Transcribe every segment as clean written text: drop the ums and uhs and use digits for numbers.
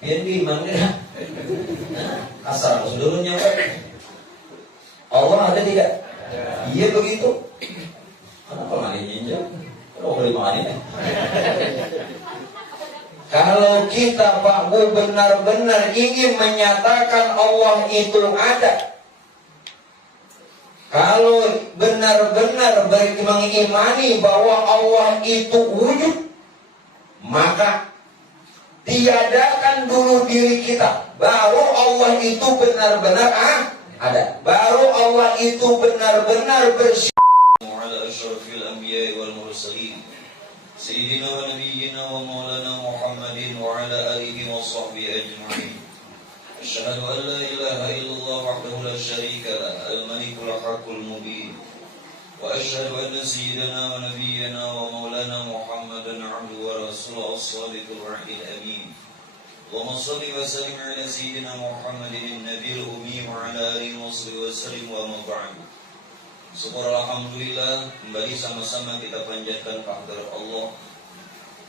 Biar di mana? Asal seluruhnya. Allah ada tidak? Iya begitu. Kenapa nggak diinjak? Kalau boleh makan. Kalau kita Pak Bu benar-benar ingin menyatakan Allah itu ada, kalau benar-benar mengimani bahwa Allah itu wujud, maka tiadakan dulu diri kita, baru Allah itu benar-benar ada, baru Allah itu benar-benar bersyiar. Sayyidina wa nabiyyina wa maulana Muhammadin wa ala alihi wa sahbihi ajma'in. Asyhadu an la ilaha illallah wahdahu la syarika lah, al-malikul haqqul mubin. Wa asyhadu anna sayyidina wa nabiyyina wa maulana Muhammadan 'abduhu wa rasuluhu as-sadiqul wa'dil amin. Allahumma shalli wa sallim ala sayyidina Muhammadin an-nabiyil ummi wa ala alihi wa sahbihi wa sallim wa ma ba'du. Syukur alhamdulillah, kembali sama-sama kita panjatkan kehadirat Allah.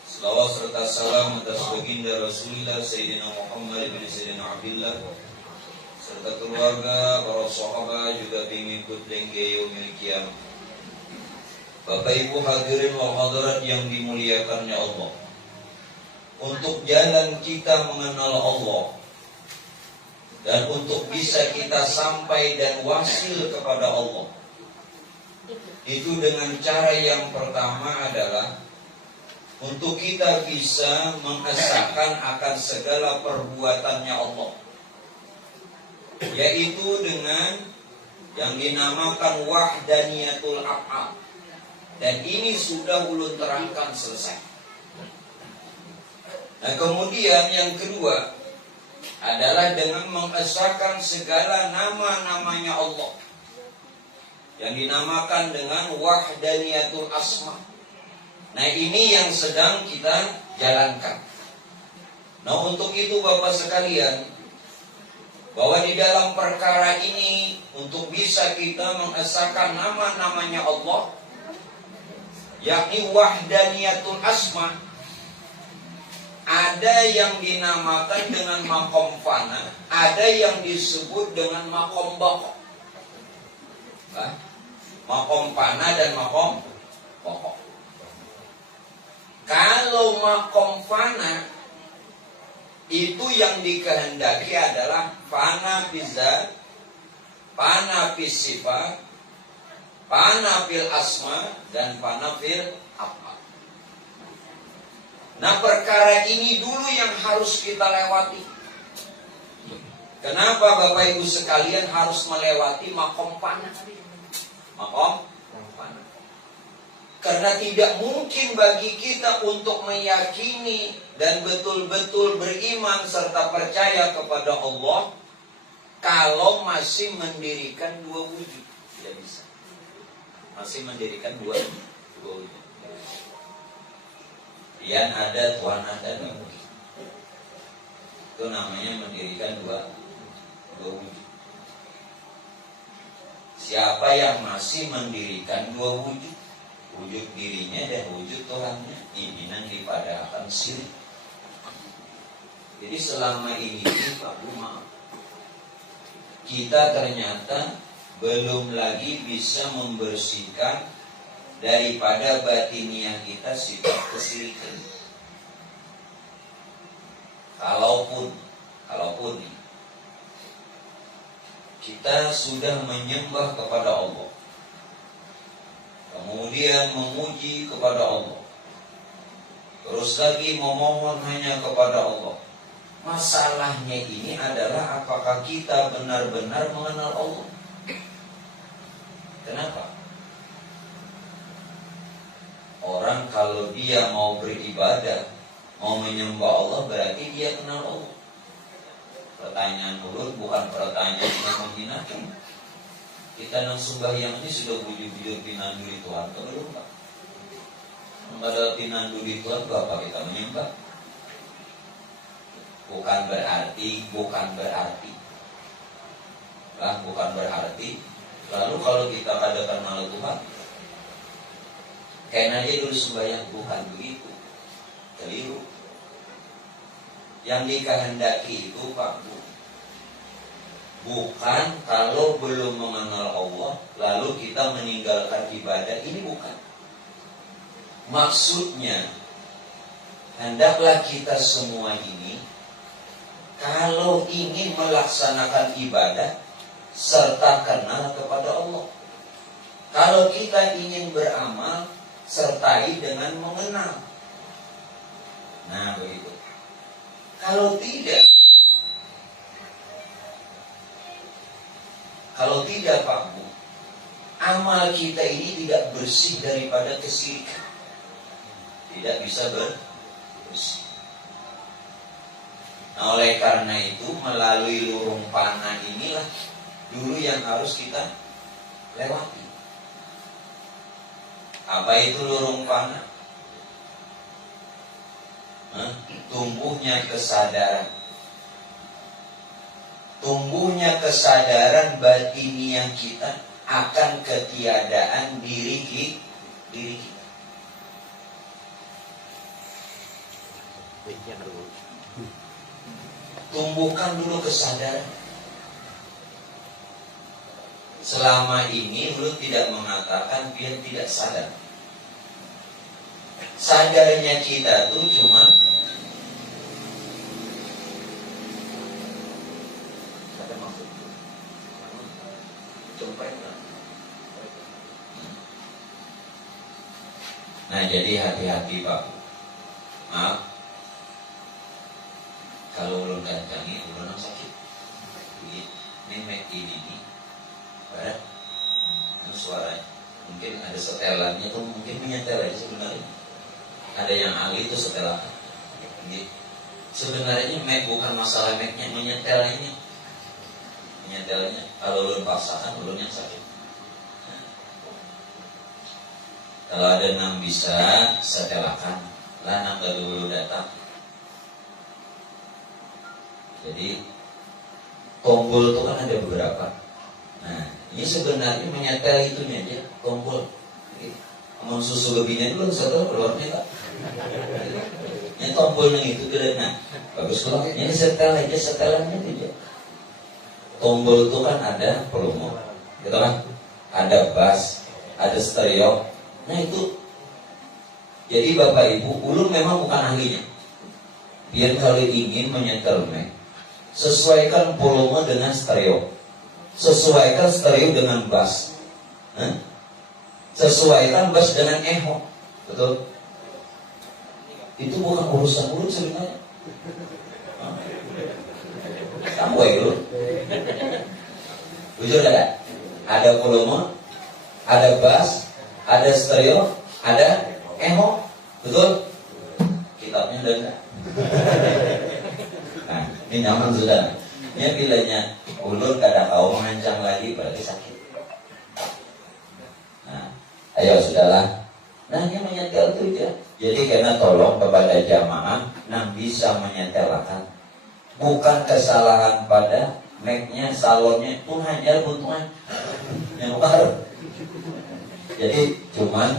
Selawat serta salam atas baginda Rasulullah Sayyidina Muhammad bin Sayyidina Abdullah, serta keluarga, para sahabat, juga pengikut hingga yaumil qiyamah. Bapak Ibu hadirin wal hadirat yang dimuliakannya Allah, untuk jalan kita mengenal Allah dan untuk bisa kita sampai dan wasil kepada Allah, itu dengan cara yang pertama adalah untuk kita bisa mengesahkan akan segala perbuatannya Allah, yaitu dengan yang dinamakan wahdaniyatul af'al. Dan ini sudah ulun terangkan selesai. Nah kemudian yang kedua adalah dengan mengesahkan segala nama-namanya Allah, yang dinamakan dengan wahdaniyatul asma. Nah ini yang sedang kita jalankan. Nah untuk itu Bapak sekalian, bahwa di dalam perkara ini untuk bisa kita mengesahkan nama-namanya Allah, yakni wahdaniyatul asma, ada yang dinamakan dengan makom fana, ada yang disebut dengan makom baqa. Makom fana dan makom pokok. Kalau makom fana itu yang dikehendaki adalah fana bizat, fana fis sifat, fana fil asma, dan fana fil af'al. Nah perkara ini dulu yang harus kita lewati. Kenapa Bapak Ibu sekalian harus melewati makom fana? Makom fana. Karena tidak mungkin bagi kita untuk meyakini dan betul-betul beriman serta percaya kepada Allah kalau masih mendirikan dua wujud. Tidak bisa. Masih mendirikan dua wujud. Yang ada Tuhan ada dua wujud. Itu namanya mendirikan dua wujud. Siapa yang masih mendirikan dua wujud, wujud dirinya dan wujud Tuhannya, ini nanti pada akan syirik. Jadi selama ini Pak Bu, maaf, kita ternyata belum lagi bisa membersihkan daripada batiniah kita sifat kesyirikan. Kalaupun kita sudah menyembah kepada Allah, kemudian memuji kepada Allah, terus lagi memohon hanya kepada Allah, masalahnya ini adalah apakah kita benar-benar mengenal Allah? Kenapa? Orang kalau dia mau beribadah, mau menyembah Allah, berarti dia kenal Allah. Pertanyaan mulut bukan pertanyaan yang menghinakan. Kita nang sembahyang ini sudah bujur-bujur pinanduri Tuhan atau belum Pak? Pada pinanduri Tuhan apa kita menyembah? Bukan berarti. Lalu kalau kita ada kenal Tuhan, kayaknya dia dulu sembahyang, bukan begitu. Keliru. Yang dikehendaki itu Pak Bu, bukan kalau belum mengenal Allah lalu kita meninggalkan ibadah. Ini bukan. Maksudnya, hendaklah kita semua ini kalau ingin melaksanakan ibadah serta kenal kepada Allah. Kalau kita ingin beramal, sertai dengan mengenal. Nah, begitu. Kalau tidak Pak Bu, amal kita ini tidak bersih daripada kesyirikan. Tidak bisa bersih. Nah, oleh karena itu melalui lurung panah inilah dulu yang harus kita lewati. Apa itu lurung panah? Tumbuhnya kesadaran. Tumbuhnya kesadaran batiniah kita akan ketiadaan diri kita. Tumbuhkan dulu kesadaran. Selama ini lu tidak mengatakan biar tidak sadar. Sadarnya kita tuh cuma ada maksud. Nah, jadi hati-hati Pak. Maaf, kalau ulun kancangi, ulun sakit. Ini make ini barat, itu suaranya. Mungkin ada setelannya tuh, mungkin menyetel aja sebenarnya. Ada yang ahli itu setelan. Sebenarnya make bukan masalah make-nya, menyetelnya. Menyetelnya, kalau ulun paksakan, ulun yang sakit. Kalau ada yang bisa setelakan, lah nang dulu datang. Jadi tombol itu kan ada beberapa. Nah, ini sebenarnya menyetel itunya aja, tombol. Amun susu lebihnya dulu satu keluarnya Pak. Ini tombolnya itu kira. Nah, bagus keluar. Ini setel aja, setelannya aja. Tombol itu kan ada volume, gitu kan? Ada bass, ada stereo. Nah itu, jadi Bapak Ibu, ulun memang bukan ahlinya. Biar kalau ingin menyetel mic, sesuaikan volume dengan stereo, sesuaikan stereo dengan bass, sesuaikan bass dengan echo, betul? Itu bukan urusan ulun sebenarnya. Kamu itu, jujur ada? Ada volume, ada bass, ada stereo, ada echo, betul? Kitabnya ada enggak? Nah, ini nyaman sudah. Ini bilanya ulun kadang kau mengancam lagi berarti sakit. Nah, ayo sudahlah. Nah, ini menyetel itu aja. Jadi karena tolong kepada jamaah yang bisa menyetelkan. Bukan kesalahan pada mic-nya, salonnya, pun hajar buntungan yang baru. Jadi cuman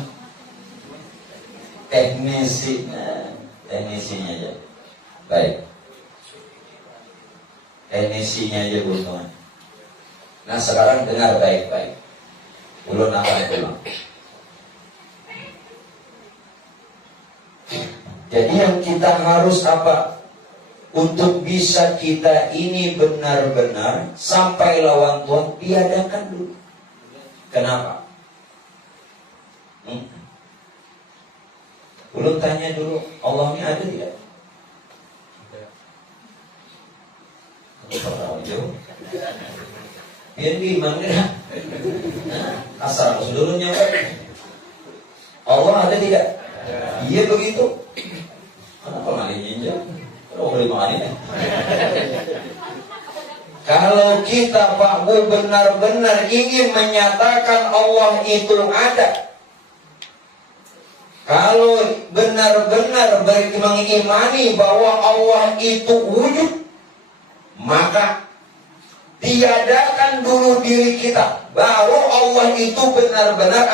teknisinya aja. Baik. Teknisinya aja buntungan. Nah, sekarang dengar baik-baik. Ulun akan pulang. Jadi yang kita harus apa? Untuk bisa kita ini benar-benar sampai lawan Tuhan, tiadakan dulu. Kenapa? Belum tanya dulu, Allahnya ada tidak? Biar gimana? Asal dulunya Allah ada tidak? Iya begitu. Kenapa nggak dijinjau? Kalau kita Pak Bu benar-benar ingin menyatakan Allah itu ada, kalau benar-benar mengimani bahwa Allah itu wujud, maka tiadakan dulu diri kita, baru Allah itu benar-benar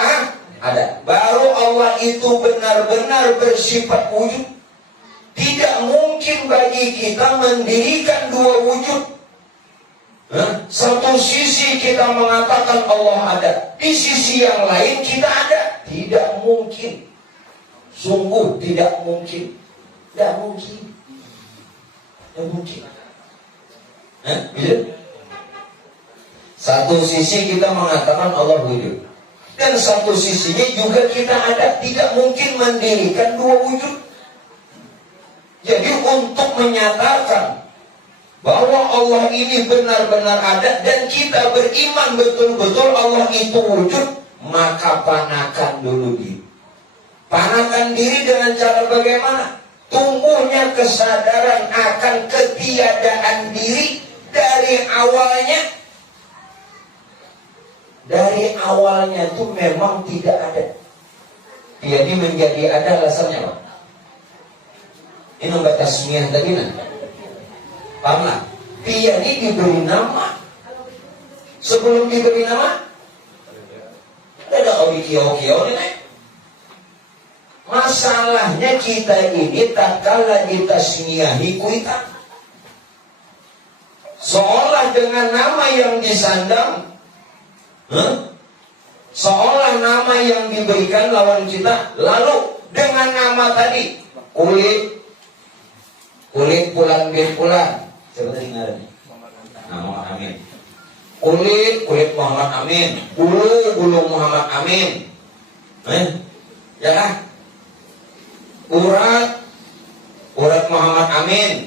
ada, baru Allah itu benar-benar bersifat wujud. Tidak mungkin mungkin bagi kita mendirikan dua wujud. Satu sisi kita mengatakan Allah ada, di sisi yang lain kita ada. Tidak mungkin. Sungguh tidak mungkin. Tidak mungkin. Tidak mungkin. Bisa? Satu sisi kita mengatakan Allah wujud, dan satu sisinya juga kita ada. Tidak mungkin mendirikan dua wujud. Jadi untuk menyatakan bahwa Allah ini benar-benar ada dan kita beriman betul-betul Allah itu wujud, maka panakan dulu diri. Panakan diri dengan cara bagaimana? Tumbuhnya kesadaran akan ketiadaan diri dari awalnya. Dari awalnya itu memang tidak ada. Jadi menjadi ada alasannya apa? Ini nomor tasmiyah tadi kan? Paham lah? Dia ini diberi nama. Sebelum diberi nama, ada kio-kio nih. Masalahnya kita ini tak kalah ditasmiyahi kuita. Seolah dengan nama yang disandang, seolah nama yang diberikan lawan kita, lalu dengan nama tadi kulit pulang bin pulang. Siapa tadi ngarannya? Muhammad Amin. Kulit Muhammad Amin. Bulu Muhammad Amin. Ya kan? Urat Muhammad Amin.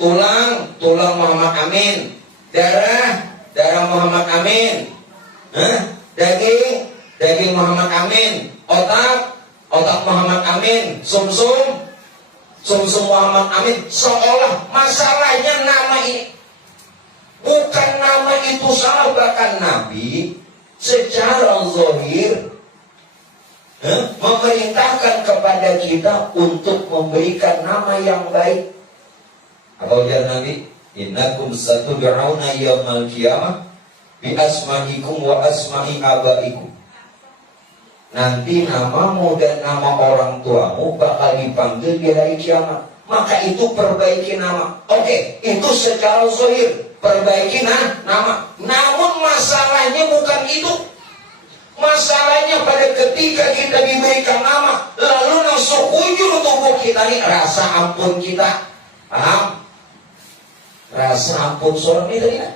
Tulang Muhammad Amin. Darah Muhammad Amin. Daging Muhammad Amin. Otak Muhammad Amin. Sumsum Muhammad Amin. Seolah masalahnya nama ini, bukan nama itu salah. Bahkan Nabi secara zahir memerintahkan kepada kita untuk memberikan nama yang baik. Apa ujar Nabi? Innakum satud'auna yaumal qiyamah bi asma'ikum wa asma'i abaikum. Nanti namamu dan nama orang tuamu bakal dipanggil di hari kiamat. Maka itu perbaiki nama. Oke, itu secara zahir perbaiki nama. Namun masalahnya bukan itu. Masalahnya pada ketika kita diberikan nama, lalu langsung ujur tubuh kita ini rasa ampun kita. Paham? Rasa ampun seorang ini tadi kan?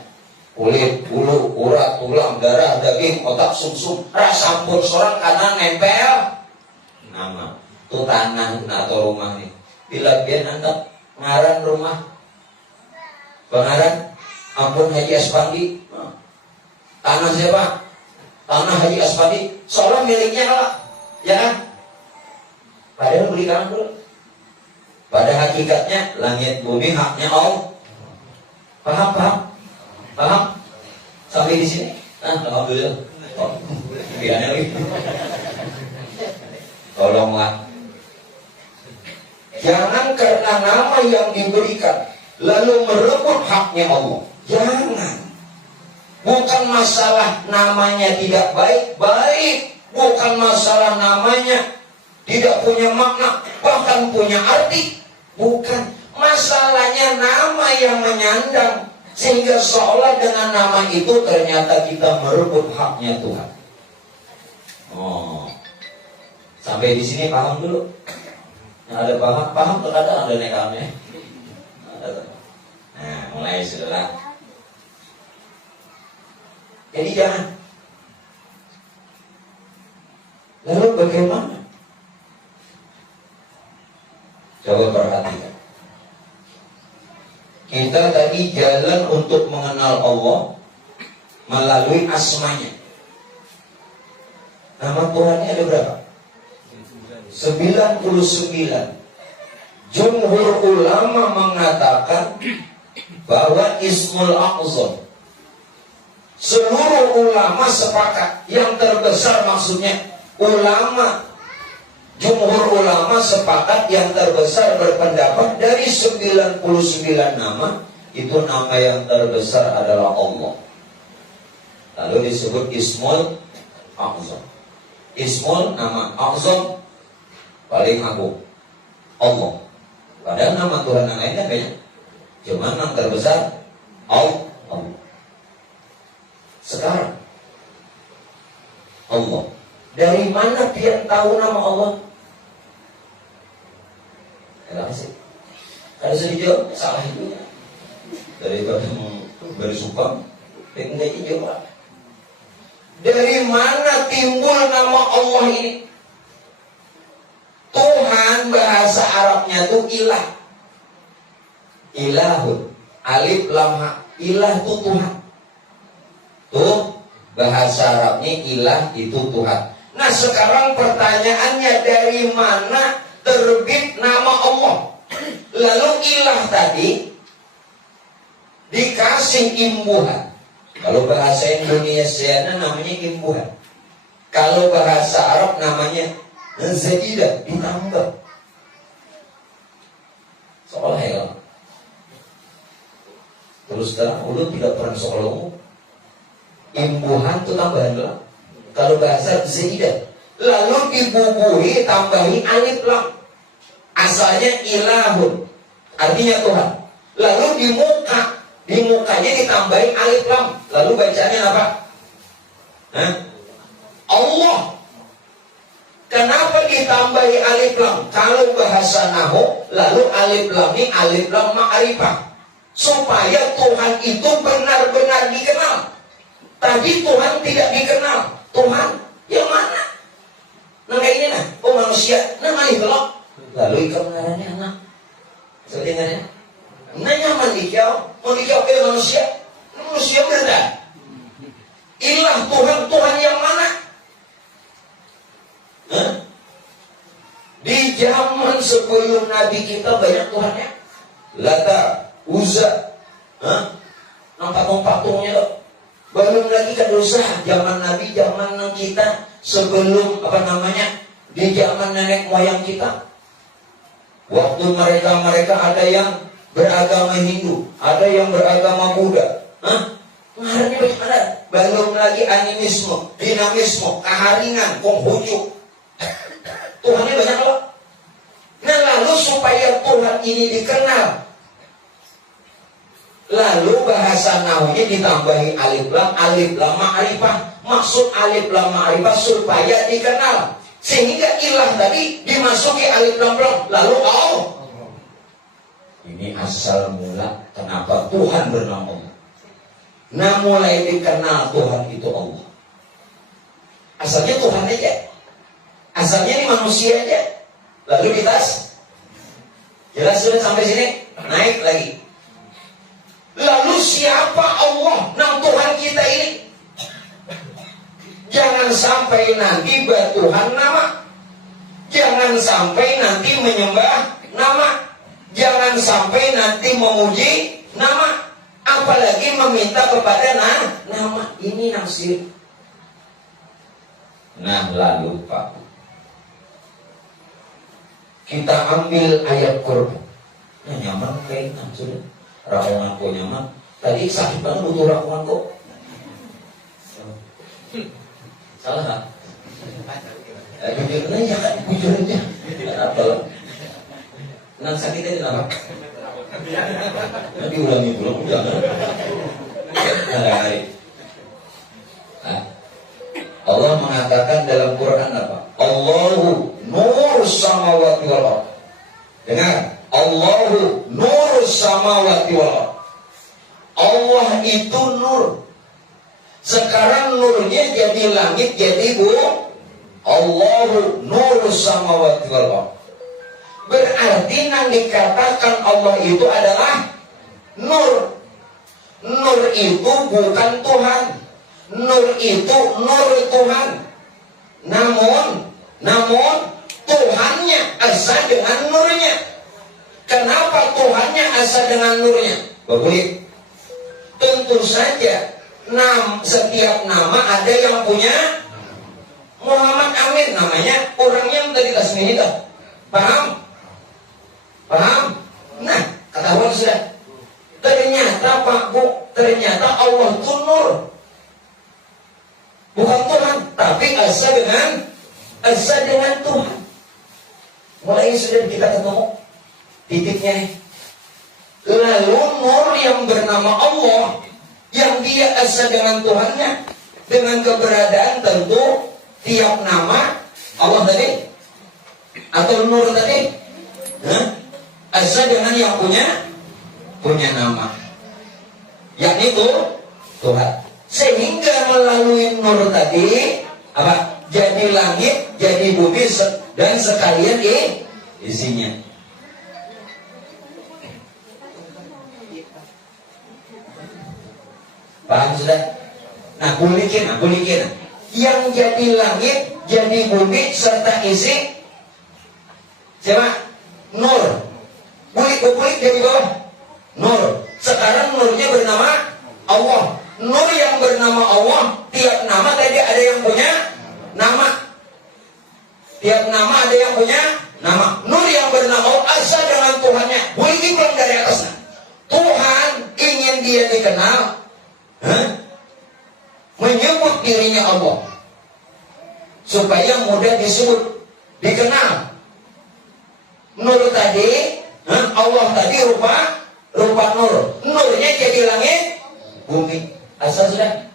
Kulit, bulu, urat, tulang, darah, daging, otak, sumsum. Rasa ampun seorang karena nempel nama. Itu tanah atau rumah nih. Bila dia nanti ngaran rumah, pengaran ampun Haji Aspandi. Tanah siapa? Tanah Haji Aspandi. Seolah miliknya lah, ya kan? Padahal beli tanah dulu. Pada hakikatnya langit bumi haknya Allah. Paham? Sampai di sini? Alhamdulillah. Biarnya lagi. Tolonglah. Jangan karena nama yang diberikan lalu merebut haknya Allah. Jangan. Bukan masalah namanya tidak baik. Bukan masalah namanya tidak punya makna, bahkan punya arti. Bukan. Masalahnya nama yang menyandang, sehingga seolah dengan nama itu ternyata kita merebut haknya Tuhan. Sampai di sini paham dulu. Yang ada paham terkadang ada nekamnya. Nah, mulai sudah. Jadi jangan. Lalu bagaimana? Coba perhatikan. Kita tadi jalan untuk mengenal Allah melalui asmanya. Nama Tuhannya ada berapa? 99. Jumhur ulama mengatakan bahwa Ismul A'zam. Seluruh ulama sepakat. Yang terbesar maksudnya ulama. Jumhur ulama sepakat yang terbesar berpendapat dari 99 nama, itu nama yang terbesar adalah Allah. Lalu disebut Ismul A'zam. Ismul nama A'zam paling agung Allah. Padahal nama Tuhan yang lainnya banyak. Cuman yang terbesar Allah. Sekarang Allah. Dari mana dia tahu nama Allah? Kenapa sih? Kalau saya dijawab, salah itu. Daripada bersumpah, enggak dijawab. Dari mana timbul nama Allah ini? Tuhan bahasa Arabnya itu ilah. Ilahun. Alif lam ha. Ilah itu Tuhan. Tuh bahasa Arabnya ilah itu Tuhan. Nah sekarang pertanyaannya, dari mana terbit nama Allah? Lalu ilah tadi dikasih imbuhan. Kalau bahasa Indonesia namanya imbuhan. Kalau bahasa Arab namanya zaidah, ditambah. Seolah ya. Terus terang, udah tidak pernah seolah. Imbuhan itu tambahan lah. Kalau bahasa zaidah, lalu dibubuhi tambahi alif lam. Asalnya ilahun, artinya Tuhan. Lalu di mukanya ditambahi alif lam. Lalu bacanya apa? Allah. Kenapa ditambahi alif lam? Kalau bahasa nahwu, lalu alif lam ini alif lam ma'rifah. Supaya Tuhan itu benar-benar dikenal. Tadi Tuhan tidak dikenal. Tuhan yang mana? Nah kayak ini nah. Oh manusia. Nah mani belok. Lalu ikan mengarahnya anak. Seperti ingatnya. Nah nyaman dikau. Mau dikau manusia. Manusia benar. Ilah Tuhan yang mana? Di zaman sebelum Nabi kita banyak Tuhannya. Lata, Uzza, patung-patungnya loh. Belum lagi dosa zaman Nabi, zaman kita sebelum di zaman nenek moyang kita. Waktu mereka ada yang beragama Hindu, ada yang beragama Buddha. Pengaruhnya bagaimana? Belum lagi animisme, dinamisme, keharingan, Konghucu. Tuhannya banyak loh. Nah lalu supaya Tuhan ini dikenal, lalu bahasa nahwunya ditambahi alif lam ma'rifah. Maksud alif lam ma'rifah supaya dikenal. Sehingga ilah tadi dimasuki alif lam lalu Allah. Ini asal mula kenapa Tuhan bernama Allah. Nah mulai dikenal Tuhan itu Allah. Asalnya Tuhan aja. Asalnya ini manusia aja. Lalu ditas. Jelas sudah sampai sini? Naik lagi. Lalu siapa Allah? Nah Tuhan kita ini. Jangan sampai nanti bertuhan nama. Jangan sampai nanti menyembah nama. Jangan sampai nanti memuji nama. Apalagi meminta kepada nama. Ini nafsir. Nah lalu Pak, kita ambil ayat Quran. Nah nyaman kayak sudah. Rakungan kok nyaman. Tadi sakit banget butuh rakungan kok. Salah tak? Jujur aja kan, jujur aja. Apa? Nang sakit aja kenapa? Nanti ulang jangan. Allah mengatakan dalam Quran apa? Allahu nur samawati wal ardh. Dengar, Allahu nur samawati wal ardh. Allah itu nur. Sekarang nurnya jadi langit, jadi bumi. Allahu nur samawati wal ardh. Berarti yang dikatakan Allah itu adalah nur. Nur itu bukan Tuhan. Nur itu nur Tuhan. Namun Tuhannya asa dengan nurnya. Kenapa Tuhannya asa dengan nurnya? Begitu. Tentu saja setiap nama ada yang punya. Muhammad Amin namanya, orangnya dari Tasmini itu. Paham? Nah, ketahuan sudah. Ternyata Pak Bu, ternyata Allah itu nur. Bukan Tuhan, tapi asa dengan Tuhan. Mulai sudah kita ketemu. titiknya nih. Lalu nur yang bernama Allah, yang dia asa dengan Tuhannya, dengan keberadaan tentu tiap nama Allah tadi atau nur tadi, asa dengan yang punya nama, yakni itu Tuhan. Sehingga melalui nur tadi apa? Jadi langit, jadi bumi dan sekalian isinya. Paham sudah? Nah, kulikin. Yang jadi langit, jadi bumi serta isi siapa? Nur. Kulik dari bawah. Nur. Sekarang nurnya bernama Allah. Nur yang bernama Allah, tiap nama tadi ada yang punya nama. Tiap nama ada yang punya nama. Nur yang bernama Allah asal dengan Tuhannya. Kulikin dari atasnya. Tuhan ingin dia dikenal, menyebut dirinya Allah supaya mudah disebut, dikenal. Nur tadi, Allah tadi rupa nur. Nurnya jadi langit, bumi. Asal sudah.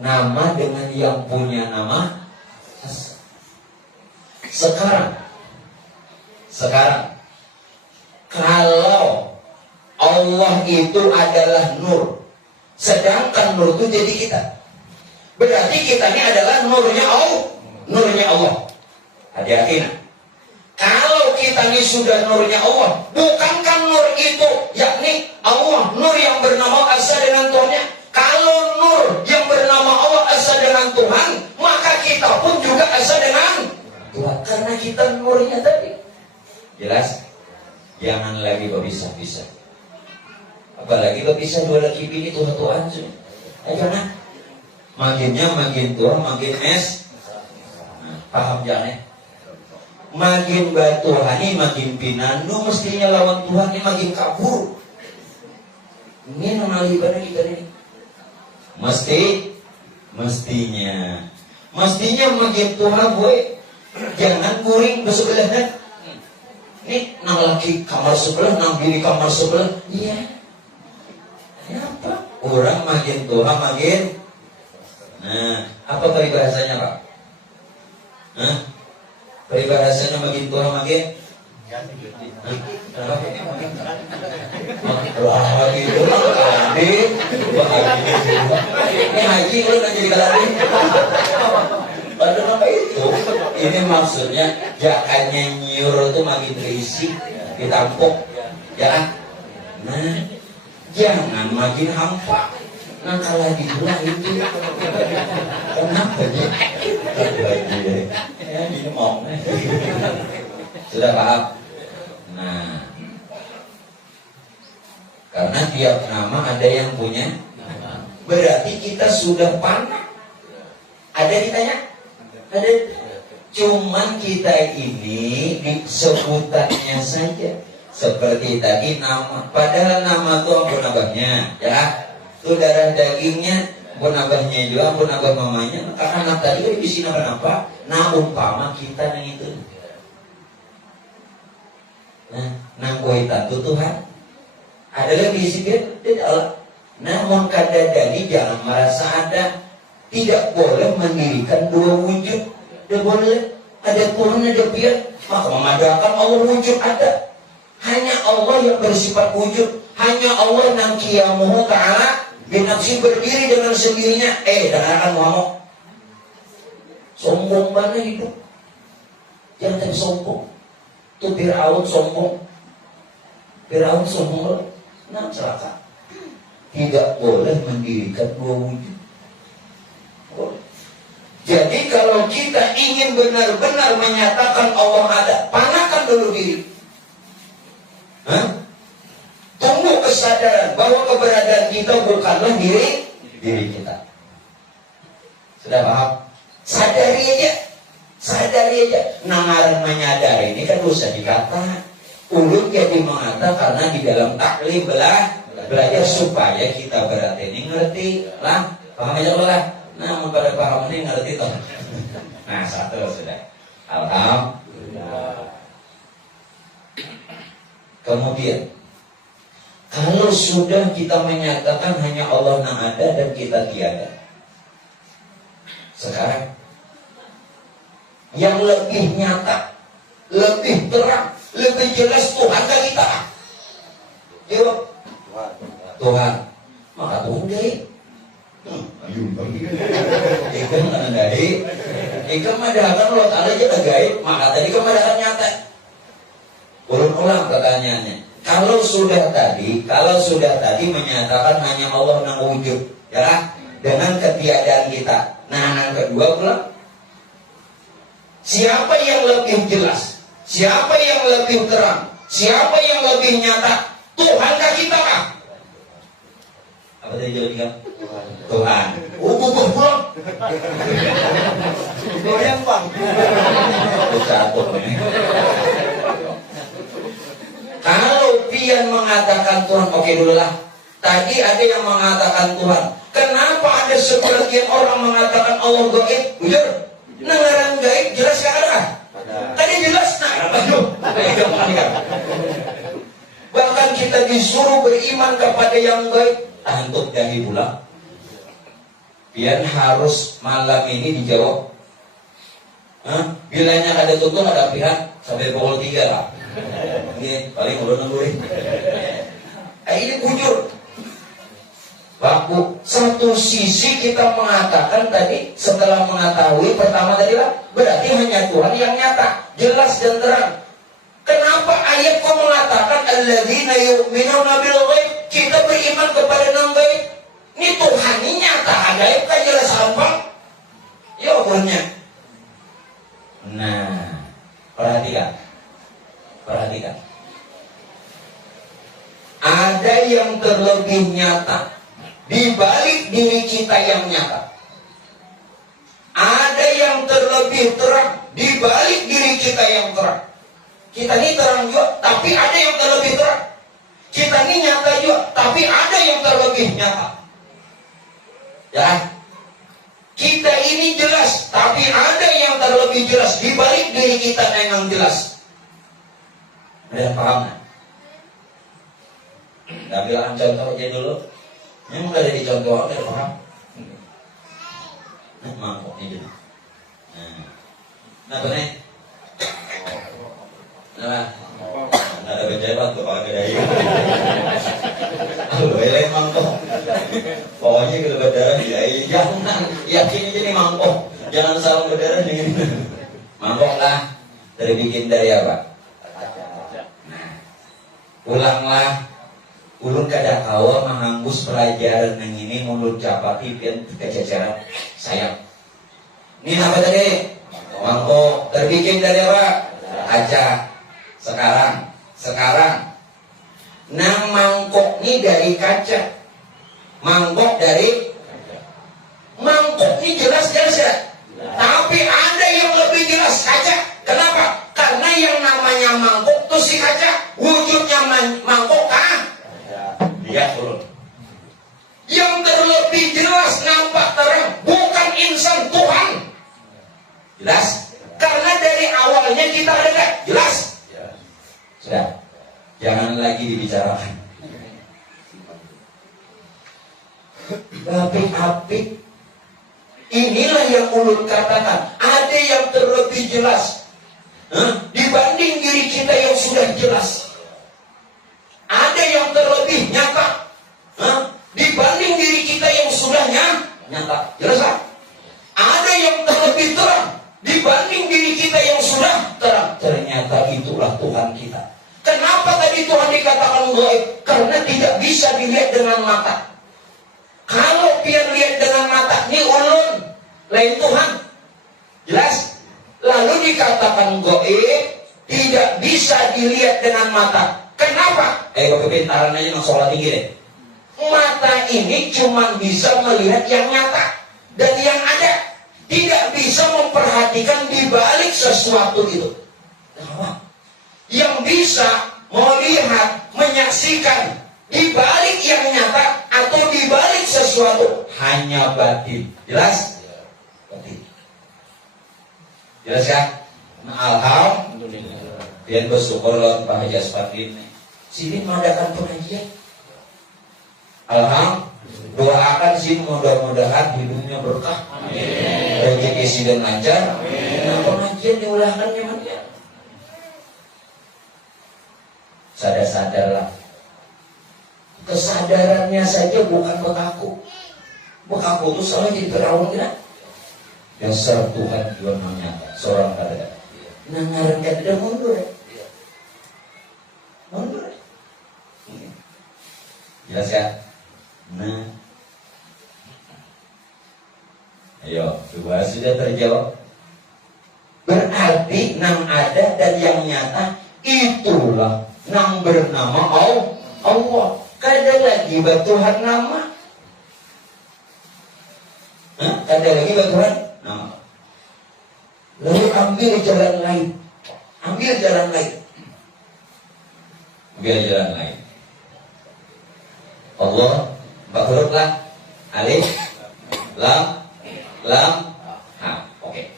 Nama dengan yang punya nama. Sekarang kalau Allah itu adalah nur, sedangkan nur itu jadi kita, berarti kita ini adalah nurnya Allah. Hati-hati. Kalau kita ini sudah nurnya Allah, bukankah nur itu yakni Allah, nur yang bernama asa dengan Tuhannya? Kalau nur yang bernama Allah asa dengan Tuhan, maka kita pun juga asa dengan Tuhan, karena kita nurnya tadi. Jelas? Jangan lagi berpisah-pisah. Apalagi berpisah dua laki bini Tuhan sudah. Jangan. Makin Tuhan, makin mes. Paham jangan? Makin batuhani, makin pinandu, mestinya lawan Tuhan ini makin kabur. Ini nonali ibadah kita ini. Mestinya makin Tuhan boy. Jangan guring bersebelahan. Ini nang laki kamar sebelah, nang bini kamar sebelah. Iya. Apa? Orang makin Tuhan makin. Nah, apa peribahasanya Pak? Peribahasanya makin tua makin wah gitu ini haji lu udah jadi galadi. Padahal apa itu? Ini maksudnya jakannya nyur itu makin terisi, ditampuk, ya. Nah, jangan makin hampa. Nah kalau dibilang itu kenapa ya? Ya ini mau. Sudah paham? Nah, karena tiap nama ada yang punya. Berarti kita sudah pandai. Ada ditanya? Ada. Cuman kita ini di sebutannya saja. Seperti tadi nama. Padahal nama itu ampun abahnya, ya. Itu darah dagingnya, ampun abahnya juga, ampun abah mamanya. Karena anak tadi kan di sini apa? Nah umpama kita yang itu. Nah, nangkoi tatu Tuhan. Ada lagi sikit tidak Allah. Namun kadang-kadang jangan merasa ada. Tidak boleh mendirikan dua wujud. Tidak boleh. Ada Tuhan, ada Biar. Maka mengadakan Allah wujud ada. Hanya Allah yang bersifat wujud. Hanya Allah yang qiyamuhu ta'ala binafsi berdiri dengan sendirinya. Dengarkan Muhammad. Sombong mana hidup? Jangan sombong. Itu Fir'aun sombong. Fir'aun sombong. Nah celaka. Tidak boleh mendirikan dua wujud. Jadi kalau kita ingin benar-benar menyatakan Allah ada, panakan dulu diri. Tunggu kesadaran bahwa keberadaan kita bukanlah diri kita. Sudah paham? Sadari aja. Nangaran menyadari ini kan usah dikata. Ulun jadi mengata karena di dalam taklim belajar supaya kita berarti ini ngerti lah. Paham aja lah. Nah, pada paham ini ngerti toh. Nah, satu sudah. Alhamdulillah. Kemudian, kalau sudah kita menyatakan hanya Allah yang ada dan kita tiada, sekarang yang lebih nyata, lebih terang, lebih jelas Tuhan kan kita? Jawab, Tuhan. Maka Tuhan gaib. Ikan mana gaib? Ikan madahakan Allah Ta'ala aja gaib. Maka tadi kan madahakan nyata. Ulang-ulang pertanyaannya. Kalau sudah tadi menyatakan hanya Allah yang wujud, ya, dengan ketiadaan kita. Nah, yang kedua pula, siapa yang lebih jelas? Siapa yang lebih terang? Siapa yang lebih nyata? Tuhan kah kita kah? Apa tadi jawabnya? Tuhan. Butuh pulang. Goyang bang. Jatuh. Kalau pian mengatakan Tuhan, oke dulu lah. Tadi ada yang mengatakan Tuhan. Kenapa ada sebagian orang mengatakan Allah gaib? Jujur. Nengaran gaib jelas gak ada? Tadi jelas. Bahkan kita disuruh beriman kepada yang gaib. Untuk dari pula, pian harus malam ini dijawab. Bilanya ada tutup ada pihak sampai pukul 3 lah. Ini paling udah nungguin. Ini bujur. Waktu satu sisi kita mengatakan tadi, setelah mengetahui pertama tadi lah, berarti hanya Tuhan yang nyata, jelas dan terang. Kenapa ayat kau mengatakan alladzina yu'minuna bil ghaib? Kita beriman kepada yang gaib. Ini Tuhan ini nyata, gaib kan jelas apa? Ya ukurnya. Nah, perhatikan. Ada yang terlebih nyata di balik diri kita yang nyata. Ada yang terlebih terang di balik diri kita yang terang. Kita ini terang juga, tapi ada yang terlebih terang. Kita ini nyata juga, tapi ada yang terlebih nyata. Ya, kita ini jelas, tapi ada yang terlebih jelas di balik diri kita yang jelas. Ada paham nggak? Nah, bilang contoh aja dulu. Memang ada di contoh, ada paham? Nah, mangkoknya dulu. Nah, benar. Nah, ada pejabat tuh pakai daya. Boleh mangkok. Pokoknya kalau berdarah ya, jangan yakin aja nih mangkok. Jangan salah berdarah dengan mangkok lah. Terbikin dari apa? Ulanglah. Ulun kada kawa menghanggus pelajaran yang ini mulut capati pian kececeran sayap. Ini apa tadi? Mangkok. Terbikin dari apa? Kaca. Sekarang nang mangkok ini dari kaca, mangkok ini jelas ya. Tapi ada yang lebih jelas kaca. Kenapa? Karena yang namanya mangkok itu si kaca, wujudnya mangkok kah? Dia turun. Yang terlebih jelas nampak terang, bukan insan Tuhan. Jelas? Karena dari awalnya kita ada jelas. Sudah, jangan lagi dibicarakan. Apik-apik. Inilah yang ulun katakan. Ada yang terlebih jelas dibanding diri kita yang sudah jelas. Ada yang terlebih nyata dibanding diri kita yang sudah nyata. Jelas kan? Ada yang terlebih terang dibanding diri kita yang sudah terang. Ternyata itulah Tuhan kita. Kenapa tadi Tuhan dikatakan gaib? Karena tidak bisa dilihat dengan mata. Kalau pian lihat dengan mata, ini ulun, lain Tuhan. Jelas? Lalu dikatakan gaib, tidak bisa dilihat dengan mata. Kenapa? Kepintaran aja nang sholat tinggi deh. Mata ini cuma bisa melihat yang nyata dan yang ada. Tidak bisa memperhatikan di balik sesuatu itu. Yang bisa melihat, menyaksikan di balik yang nyata atau di balik sesuatu hanya batin. Jelas? Batin. Jelas ya? Nah, alhamdulillah. Biar bersyukur lawan Pak Haji Aspardi ini. Sini mengadakan pengajian. Alhamdulillah. Doakan sini mudah-mudahan hidupnya berkah. Rezeki sini lancar. Nah, pengajian diulahkannya mana? Sadar-sadarlah. Kesadarannya saja bukan bekaku. Bekaku itu selalu jadi Firaun kan? Dasar Tuhan juga menyata seorang kata. Nangaran kata mundur. Mundur. Jelas ya? Nah. Ayo, coba sudah terjawab. Berarti nang ada dan yang nyata itulah nang bernama Allah. Kada lagi Tuhan nama. Kada lagi Tuhan nama. Lalu ambil jalan lain. Ambil jalan lain. Ambil jalan lain. Allah, empat huruf lah. Alif, lam, ha. Oke.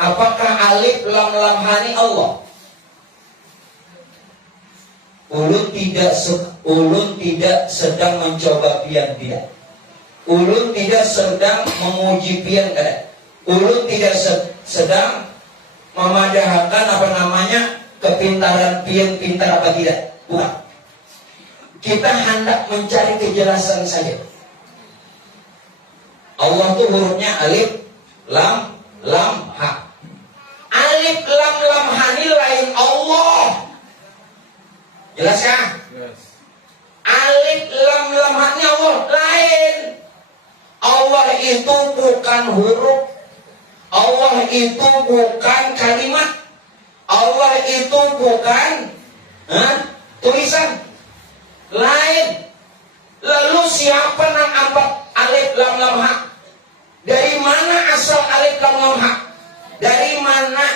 Apakah alif, lam, ha ini Allah? Ulun tidak sedang mencoba pian, tidak. Ulun tidak sedang memuji pian, tidak. Ulun tidak sedang memadahkan kepintaran pian pintar apa tidak. Bukan. Kita hendak mencari kejelasan saja. Allah itu hurufnya alif, lam, ha. Alif, lam, ha ini lain Allah. Jelas ya? Yes. Alif, lam, ha ini Allah lain. Allah itu bukan huruf. Allah itu bukan kalimat. Allah itu bukan tulisan. Lain. Lalu siapa yang ambat alif lam ha? Dari mana asal alif lam ha? Dari mana?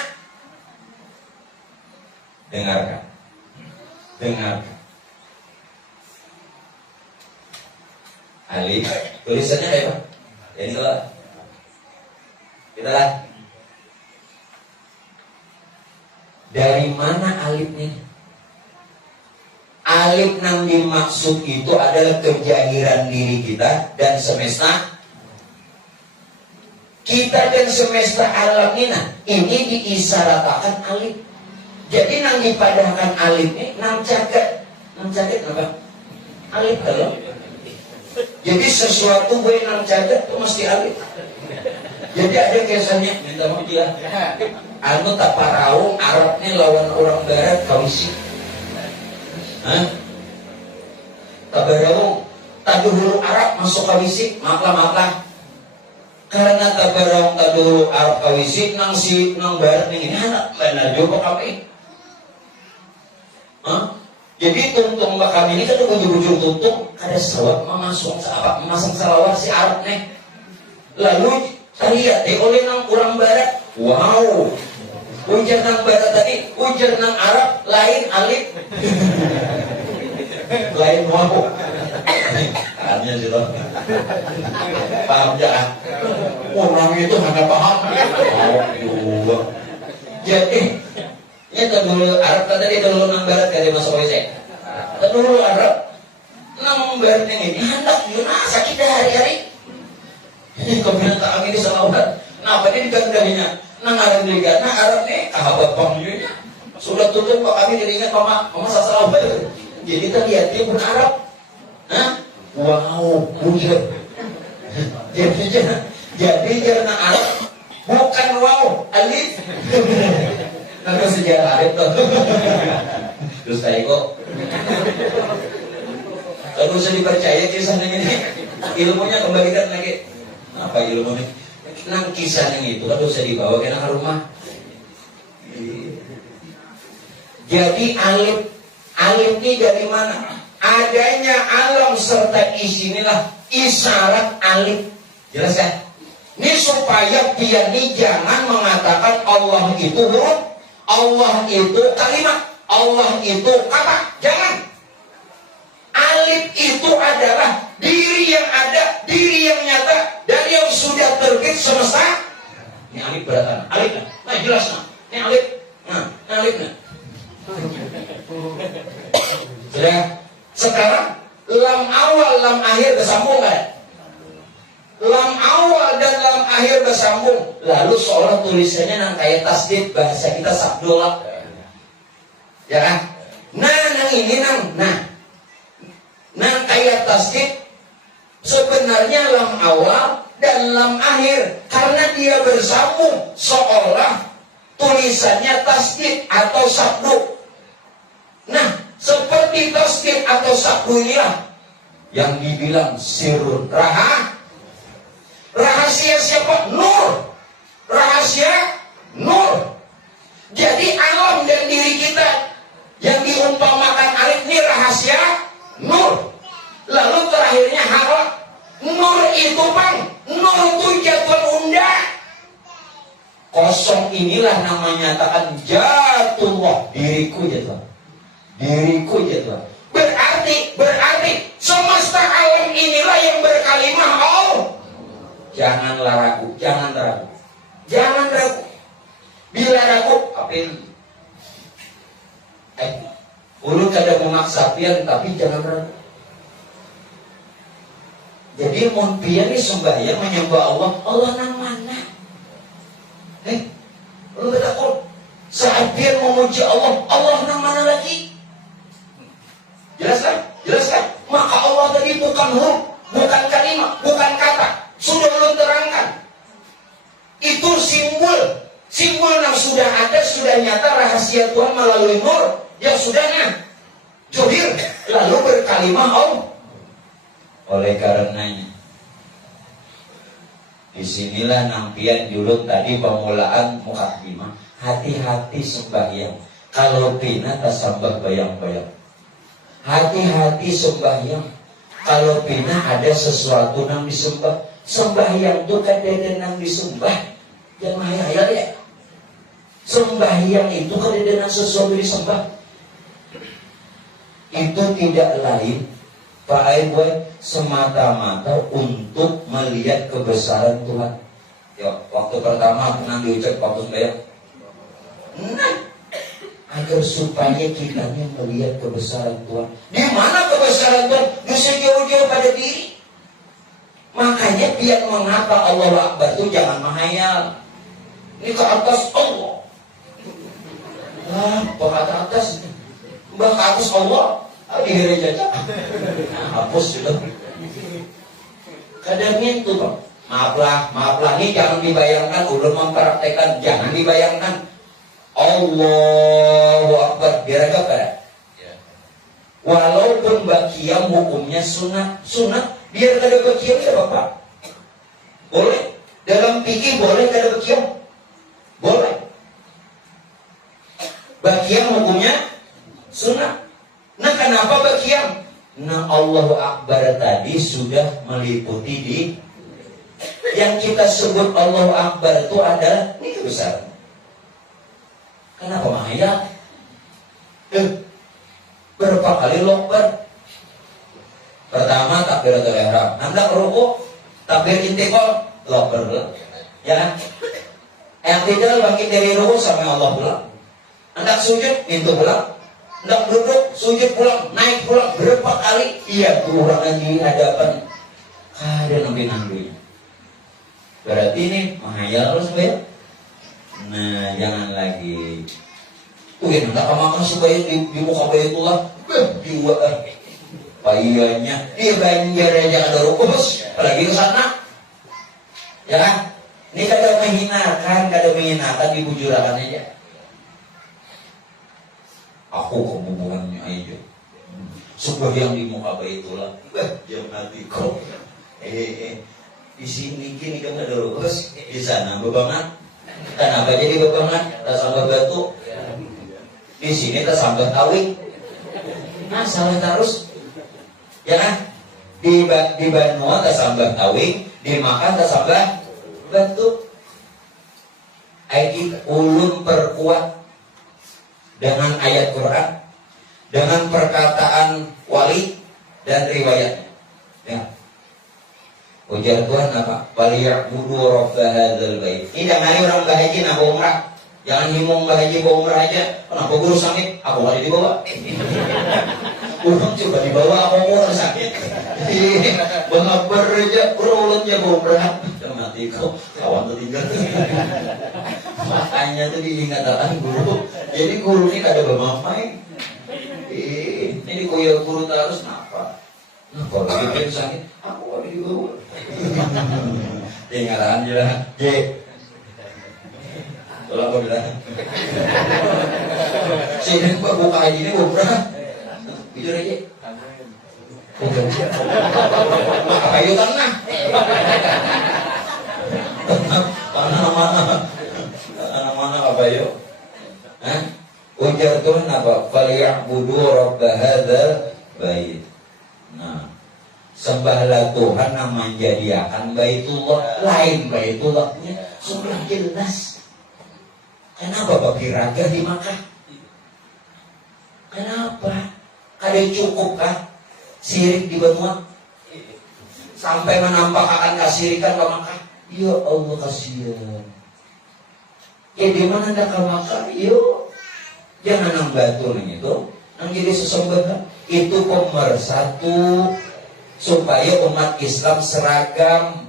Dengarkan. Alif tulisannya apa? Ini salah. Kita lah. Dari mana alifnya? Alif yang dimaksud itu adalah kejahiran diri kita dan semesta. Kita dan semesta alam ini diisyaratkan alif. Jadi yang dipadahkan alif ini nang caket apa? Alif kalau. Jadi sesuatu gue nang caket itu mesti alif. Jadi ada kesannya minta maaf dia. Anu tak parau Arab ini lawan orang barat kawisi. Tabarau taduhulu Arab masuk kawisi, maaflah. Karena tabarau taduhulu Arab kawisi nang barat ini anak benar juga kami. Jadi tuntung kami ini kan ujung-ujung tuntung ada selawat memasang selawat si Arab nih. Lalu lihat oleh nang orang barat, wow. Ujar nang barat tadi, ujar nang Arab lain alif. Lain wow. Artinya sih loh. Paham jangan? Orang itu hanya paham. Oh, jadi ini dulu Arab tadi dulu nang barat kali masuk WC. Dulu Arab nang barat ini hendak Yunus kita hari-hari. Ini kemudian tak ambil salawat. Nah, apa ini digandainya? Nang Arab liga, nah Arab nih kahabat pangjunya sudah tutup kok kami diringat mama salawat. Jadi kita lihat dia pun Arab. Wow, bukan. Jadi karena Arab bukan wow, alif. Nanti sejarah alif tuh. Terus saya kok. Kalau bisa dipercaya kisahnya ini, ilmunya kembalikan lagi. Apa ilmunya? Nang kisahnya itu kan bisa dibawa ke nang rumah. Jadi alif ini dari mana? Adanya alam serta isinilah isyarat alif. Jelas ya? Ini supaya dia ini jangan mengatakan Allah itu huruf, Allah itu kalimat, Allah itu kata. Jangan. Alif itu adalah diri yang ada, diri yang nyata, dan yang sudah terbit semesta. Ini alif beratan, alif nah jelas nah. Ini alif, nah alif nah. awal, lam akhir bersambung kan? Lam awal dan lam akhir bersambung. Lalu seolah tulisannya nang kayak tasdid, bahasa kita sabdola. Ya kan? Nang ini nang kayak tasdid. Sebenarnya lam awal dan lam akhir karena dia bersambung seolah tulisannya tasdid atau sabdu. Nah, seperti tasdid atau sabdu inilah yang dibilang sirrun rahasia siapa? Nur. Rahasia nur. Jadi alam dan diri kita yang diumpamakan alif ini rahasia nur. Lalu terakhirnya halak. Nur itu bang, nur itu jatuh unda. Kosong inilah namanya nyatakan jatullah, diriku jatuh. Diriku jatuh. Berarti semesta alam inilah yang berkalimah Allah. Janganlah ragu, jangan ragu. Jangan ragu. Bila ragu, apel. Ulu kada memaksa pian, tapi jangan ragu. Jadi mun pian ni sembahyang menyembah Allah, Allah nang mana? Lu takut saat pian memuji Allah, Allah nang mana lagi? Jelaskan? Maka Allah tadi bukan huruf, bukan kalimat, bukan kata. Sudah belum terangkan. Itu simbol yang sudah ada, sudah nyata rahasia Tuhan melalui nur yang sudahnya johir lalu berkalimah Allah. Oleh karenanya disinilah nampian juluk tadi pemulaan mukadimah. Hati-hati sembahyang. Kalau pina tasambah bayang-bayang. Hati-hati sembahyang. Kalau pina ada sesuatu yang disembah. Sembahyang itu kadang yang disembah. Jangan hayal ya. Sembahyang itu kadang sesuatu disembah. Itu tidak lain Pak Aibway semata-mata untuk melihat kebesaran Tuhan. Ya, waktu pertama pernah diucap waktu sembahyang. Nah, agar supaya kita melihat kebesaran Tuhan. Di mana kebesaran Tuhan? Bisa jauh-jauh pada diri. Makanya biar mengapa Allahu Akbar itu jangan menghayal. Ini ke atas Allah. Ke atas. Ke atas Allah. Di gereja hapus sudah. Kadangnya itu Pak. Maaflah ini jangan dibayangkan, ulun mempraktekkan, jangan dibayangkan. Allahu Akbar diragap pada. Walaupun bakiyam hukumnya sunat, biar kada bakiyam ya Bapak. Boleh. Dalam fikih boleh kada bakiyam. Boleh. Bakiyam hukumnya sunat. Nah kenapa bakiyam? Nah Allahu Akbar tadi sudah meliputi di yang kita sebut Allahu Akbar itu adalah ini kebesaran. Kenapa mahaya? Berapa kali lokbar? Pertama takbiratul ihram, hendak ruku, takbir intiqal, lokbar pula. Ya kan? Yang tidak bangkit dari ruku sampai Allah pula. Hendak sujud, itu pula. Hendak duduk, sujud pulang, naik pulang, berapa kali? Iya, kurang di hadapan. Ada nampi-nampinya. Berarti ini menghayal harus bayar. Nah, jangan lagi. Hendak makan supaya di muka bayatullah. Jiwa payahnya. Dia banjar aja ada rukus. Apalagi ke sana. Ya kan? Ini kada menghinakan di bujurakan aja. Aku kebubuhannya aja. Sembahyang di muka baitullah. Jangan hati kok. Di sini kini kan ada rukus. Di sana bebangan. Kenapa jadi bebangan? Tak sambah batu. Di sini tak sambah tawing. Nah salah terus. Ya kan? Di Banua tak sambah tawing. Di Makan tak sambah batu. Ayat ulun perkuat dengan ayat Quran, dengan perkataan wali dan riwayatnya. Ya. Ujar Tuhan apa? Waliya'budu rabb hadzal bait. Ini jangan orang bahaji nak umrah. Jangan himung bahaji bawa umrah aja. Kenapa guru sakit? Aku enggak dibawa. Urang coba dibawa aku umrah sakit. Bahabar aja, ulunnya gombrang. Mati kau, kawan tertinggal. Makanya tuh diingatkan guru. Jadi guru ini kada bermamai. Ini koyo guru terus napa? Nah, kalau dia sakit, aku ada juga. Tinggalan aja, tolong aku bilang. Sini buka ini gombrang. Jujur aja. Ayo tengah. Mana apa yuk? Ujar Tuhan apa? Falyabudu rabb hadzal bait. Nah, sembahlah Tuhan yang menjadikan Baitullah lain Baitullahnya sudah jelas. Kenapa bagi raga di Makkah? Kenapa? Kada cukup kah sirik di benua? Sampai menampakkan kasirikan ke Makkah. Ya Allah kasihan. Di mana anda ke Makkah? Yuk, jangan nang batu nang itu, nang jadi sesembahan. Itu pemersatu supaya umat Islam seragam,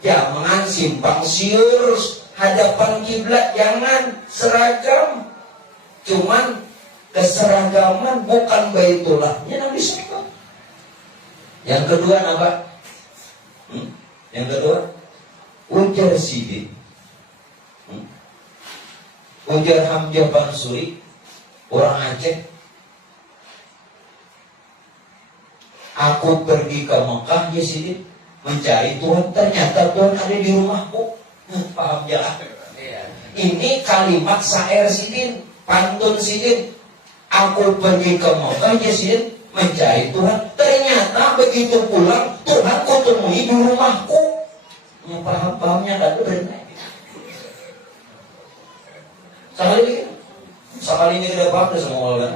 jangan simpang siur hadapan kiblat, jangan seragam. Cuman keseragaman bukan Baitullahnya nang disembah. Yang kedua apa? Yang kedua, ujar Sidik. Ujar Hamzah Bansuri, orang Aceh. Aku pergi ke Mekah ya Sidik, mencari Tuhan. Ternyata Tuhan ada di rumahku. Paham ya? Ini kalimat syair Sidik, pantun Sidik. Aku pergi ke Mekah ya Sidik, mencari Tuhan. Ternyata begitu pulang Tuhan kutemui di rumahku. Yang paham-pahamnya kan benar. Sekali ini tidak apa-apa semua kan.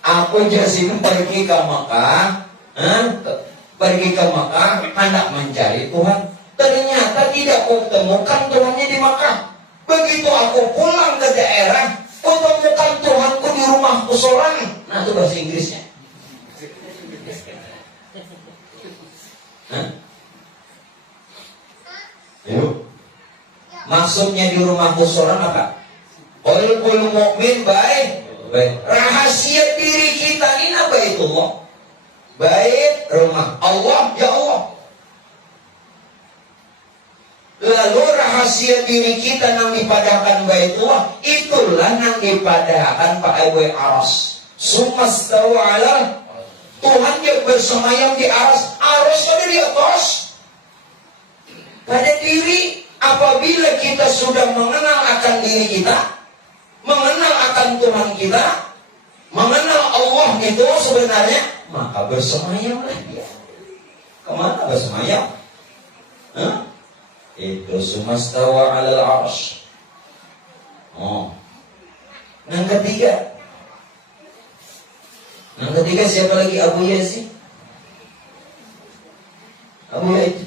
Aku jadi pergi ke Mekah, pergi ke Mekah hendak mencari Tuhan. Ternyata tidak kutemukan Tuhannya di Mekah. Begitu aku pulang ke daerah, kutemukan Tuhanku di rumahku seorang. Nah itu bahasa Inggrisnya. Yuk. Maksudnya di rumahku seorang apa? Qalbul mukmin baik. Rahasia diri kita ini apa itu? Baik rumah Allah, ya Allah. Lalu rahasia diri kita yang dipadahkan Baitullah, itulah yang dipadahkan Pak Abu Aras. Sumastawa ala, Tuhan yang bersemayam di aras. Aras ada di atas. Pada diri, apabila kita sudah mengenal akan diri kita, mengenal akan Tuhan kita, mengenal Allah itu sebenarnya, maka bersemayamlah dia. Kemana bersemayam? Itu sumastawa alal arsh. Yang ketiga siapa lagi? Abu Yazid. Abu Yazid.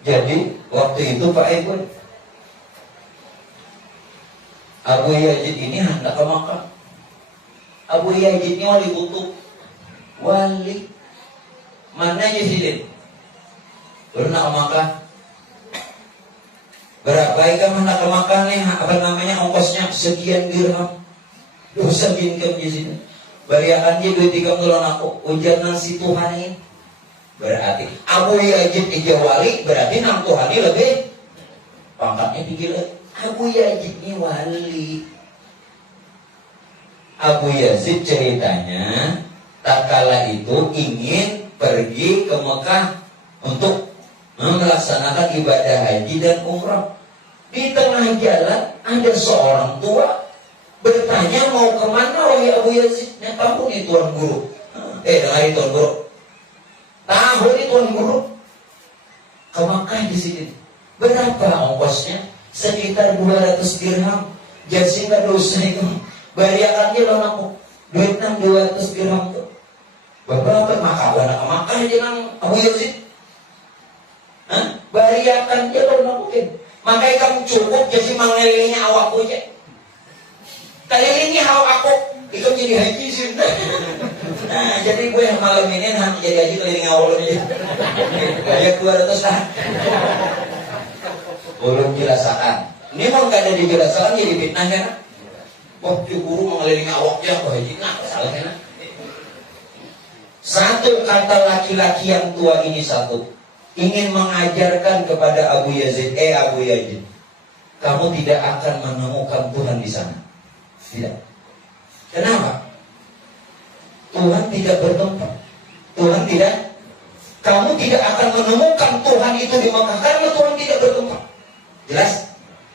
Jadi waktu itu Pak Ibu, Abu Yazid ini hendak ke Makkah. Abu Yazid ini wali kutub. Wali. Mana Yazid? Baru nak ke Makkah. Berapa ikan hendak ke Makkah nih? Apa namanya ongkosnya? Sekian dirham. Dosa binkan Yazid. Bariakan dia duit 3 bulan aku. Ujar nasi Tuhan ini. Berarti Abu Yazid ija wali, berarti nang Tuhan ini lebih pangkatnya tinggi lagi. Abu Yazid ini wali. Abu Yazid ceritanya tak kala itu ingin pergi ke Mekah untuk melaksanakan ibadah haji dan umrah. Di tengah jalan ada seorang tua bertanya mau kemana wahai Abu Yazid? Tahu nih Tuan Guru. Dengar Tuan Guru. Tahu nih Tuan Guru. Ke Mekah di sini. Berapa ongkosnya? Sekitar 200 dirham. Jadi nggak dosa itu. Bariakannya lo aku. Duitnya 200 dirham tuh. Berapa maka ke Mekah jangan Abu Yazid. Bariakannya lo mungkin. Makanya kamu cukup jadi mengelilingi awakku aja. Kelilingi awak aku. Itu jadi haji sih. Nah, jadi gue yang malam ini hanya jadi haji keliling awal aja. Banyak 200 lah. Belum dirasakan. Ini mau gak ada dirasakan jadi fitnah ya. Wah, guru mengelilingi awaknya Pak Haji. Nah, salah ya. Satu kata laki-laki yang tua ini satu ingin mengajarkan kepada Abu Yazid, kamu tidak akan menemukan Tuhan di sana. Tidak. Kenapa? Tuhan tidak bertempat. Tuhan tidak. Kamu tidak akan menemukan Tuhan itu di Makkah karena Tuhan tidak bertempat. Jelas?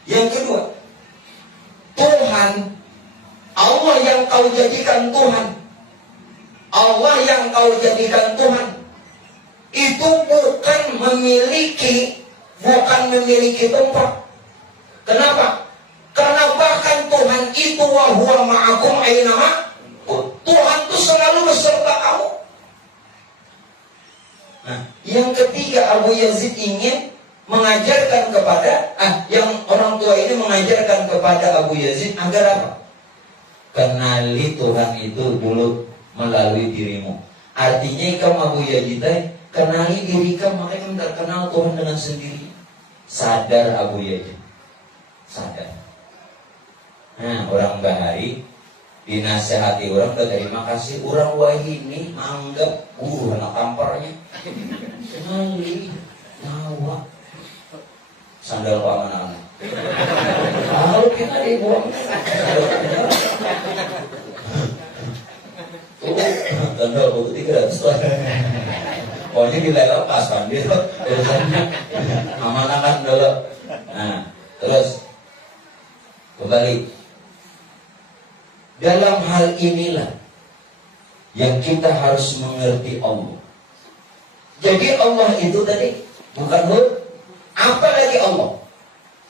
Yang kedua, Tuhan, Allah yang kau jadikan Tuhan, Allah yang kau jadikan Tuhan, itu bukan memiliki tempat. Kenapa? Karena bahkan Tuhan itu wa huwa ma'akum ainama. Tuhan itu selalu beserta kamu. Nah, yang ketiga Abu Yazid ingin mengajarkan kepada yang orang tua ini mengajarkan kepada Abu Yazid agar apa? Kenali Tuhan itu dulu melalui dirimu. Artinya kamu Abu Yazid kenali diri kamu, makanya kamu terkenal Tuhan dengan sendiri. Sadar Abu Yazid. Sadar. Nah, orang bahari dinasehati orang terima kasih orang wahini anggap anak kamparnya kenali nyawa sandal pak anak-anak kalau kita dibuang sandal putih 300 lah pokoknya dilepas kan dia aman-aman dulu. Nah terus kembali dalam hal inilah yang kita harus mengerti Allah. Jadi Allah itu tadi bukan Hud, apalagi Allah.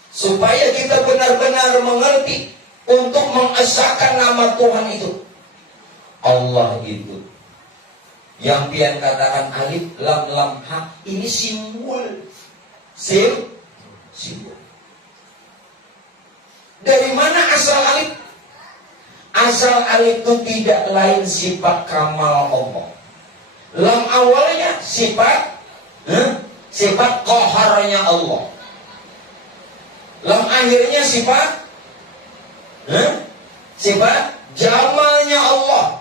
Supaya kita benar-benar mengerti untuk mengesahkan nama Tuhan itu. Allah itu yang pian katakan alif lam lam ha, ini simbol. Simbol. Dari mana asal alif? Asal alif itu tidak lain sifat kamal Allah. Lam awalnya sifat qaharnya Allah. Lam akhirnya sifat jamalnya Allah.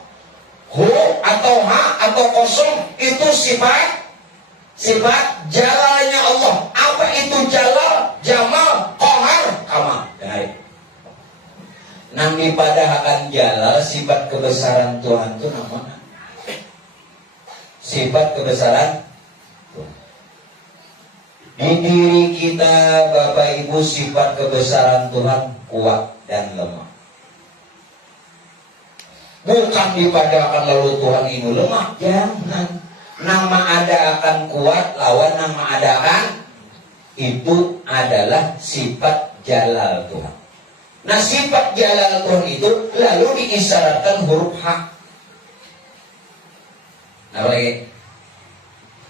Hu atau ha atau kosong itu sifat jalalnya Allah. Apa itu jalal, jamal, qahar, kamal? Dengar. Nami pada akan jalal sifat kebesaran Tuhan itu namanya sifat kebesaran Tuhan. Di diri kita Bapak Ibu sifat kebesaran Tuhan kuat dan lemah. Bukan dipadakan lalu Tuhan ini lemah, jangan. Nama ada akan kuat lawan nama ada akan itu adalah sifat jalal Tuhan. Nah sifat jalal Tuhan itu lalu diisyaratkan huruf H. Apa lagi?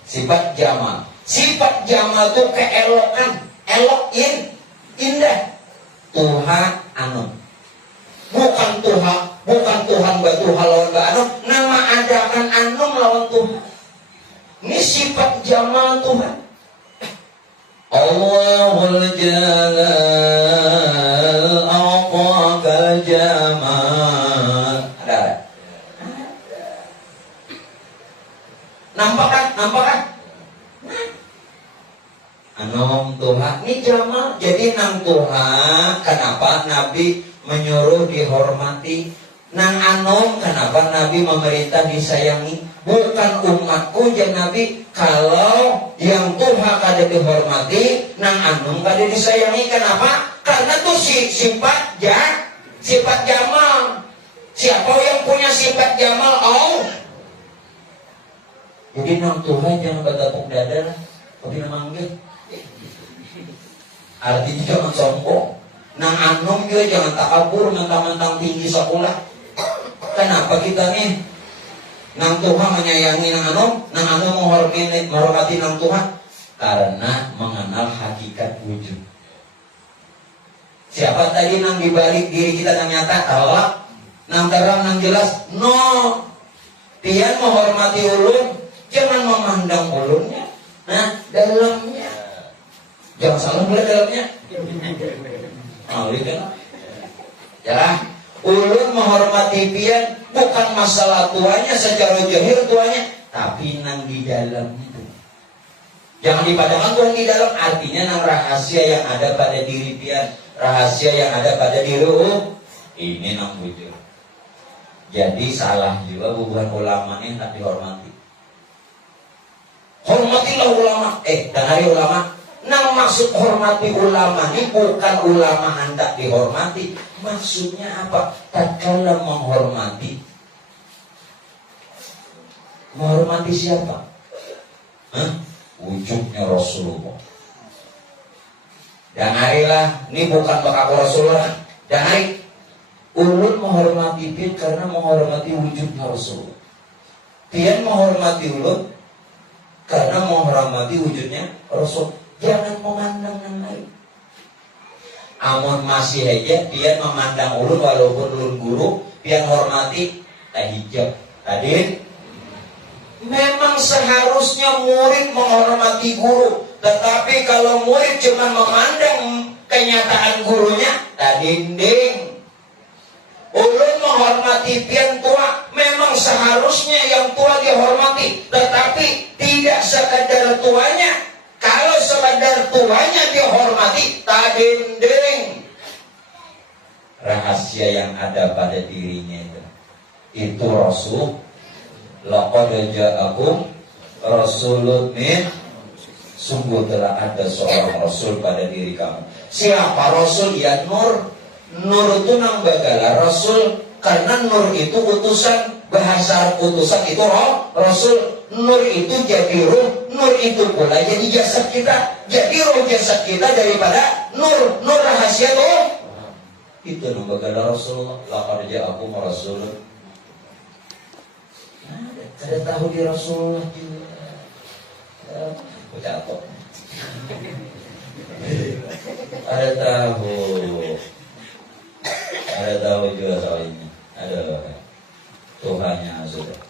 Sifat jamal. Sifat jamal itu keelokan, elokin, indah. Tuhan anu. Bukan Tuhan batu lawan anu. Nama adakan anu lawan Tuhan. Ini sifat jamal Tuhan. Allahul Jalal Aqaqal Jamal. Ada. Nampak kan? Anom Tuhan ini jamal. Jadi nang Tuhan. Kenapa Nabi menyuruh dihormati? Nang anom kenapa Nabi memerintah disayangi? Bukan umatku jadi Nabi. Kalau yang Tuhan kada dihormati, nang anom kada disayangi. Kenapa? Karena tuh sifat jamal. Siapa yang punya sifat jamal? Allah. Jadi nang Tuhan jangan bertepuk dada lah. Tapi memanggil. Artinya jangan sombong. Nang anom juga jangan takabur mentang-mentang tinggi sekolah. Kenapa kita nih? Nang Tuhan menyayangi nang anom menghormati nang Tuhan karena mengenal hakikat wujud. Siapa tadi nang dibalik diri kita yang nyata? Allah. nang terang nang jelas. No, pian menghormati ulun, jangan memandang ulunnya. Nah, dalamnya jangan salah mulai dalamnya. Kan? Ya, ulun menghormati pian bukan masalah tuanya secara zahir tuanya, tapi nang di dalam itu. Jangan dipandangkan Tuhan di dalam, artinya nang rahasia yang ada pada diri pian, rahasia yang ada pada diri ini nang bujur. Jadi salah juga hubungan ulama ini tak dihormati. Hormatilah ulama. Dan hari ulama. Nang maksud hormati ulama ini bukan ulama hendak dihormati. Maksudnya apa? Tatkala menghormati. Menghormati siapa? Wujudnya Rasulullah. Dan harilah, ini bukan bakaku Rasulullah. Dan hari ulun menghormati pian karena menghormati wujudnya Rasulullah. Pian menghormati ulun karena menghormati wujudnya Rasul. Jangan memandang yang lain. Amun masih aja pian memandang ulun walaupun ulun guru, pian hormati tak hijab. Tadi memang seharusnya murid menghormati guru, tetapi kalau murid cuma memandang kenyataan gurunya, tak dinding. Ulun menghormati pian tua, memang seharusnya yang tua dihormati, tetapi tidak sekadar tuanya. Kalau sekadar tuanya dihormati, tak dinding. Rahasia yang ada pada dirinya itu Rasul. Laqad ja'akum rasulun min, sungguh telah ada seorang Rasul pada diri kamu. Siapa Rasul? Ya Nur. Nur itu nang bagala Rasul, karena Nur itu utusan. Bahasa utusan itu Rasul. Nur itu jadi ruh, Nur itu pula jadi jasad kita. Jadi ruh jasad kita daripada Nur. Nur rahasia tuh. Itu nang bagala Rasulullah. Laqad ja'akum rasulun. Ada tahu di Rasulullah juga. Aku jatuh. Ada tahu. Ada tahu juga soal ini. Ada Tuhannya sudah.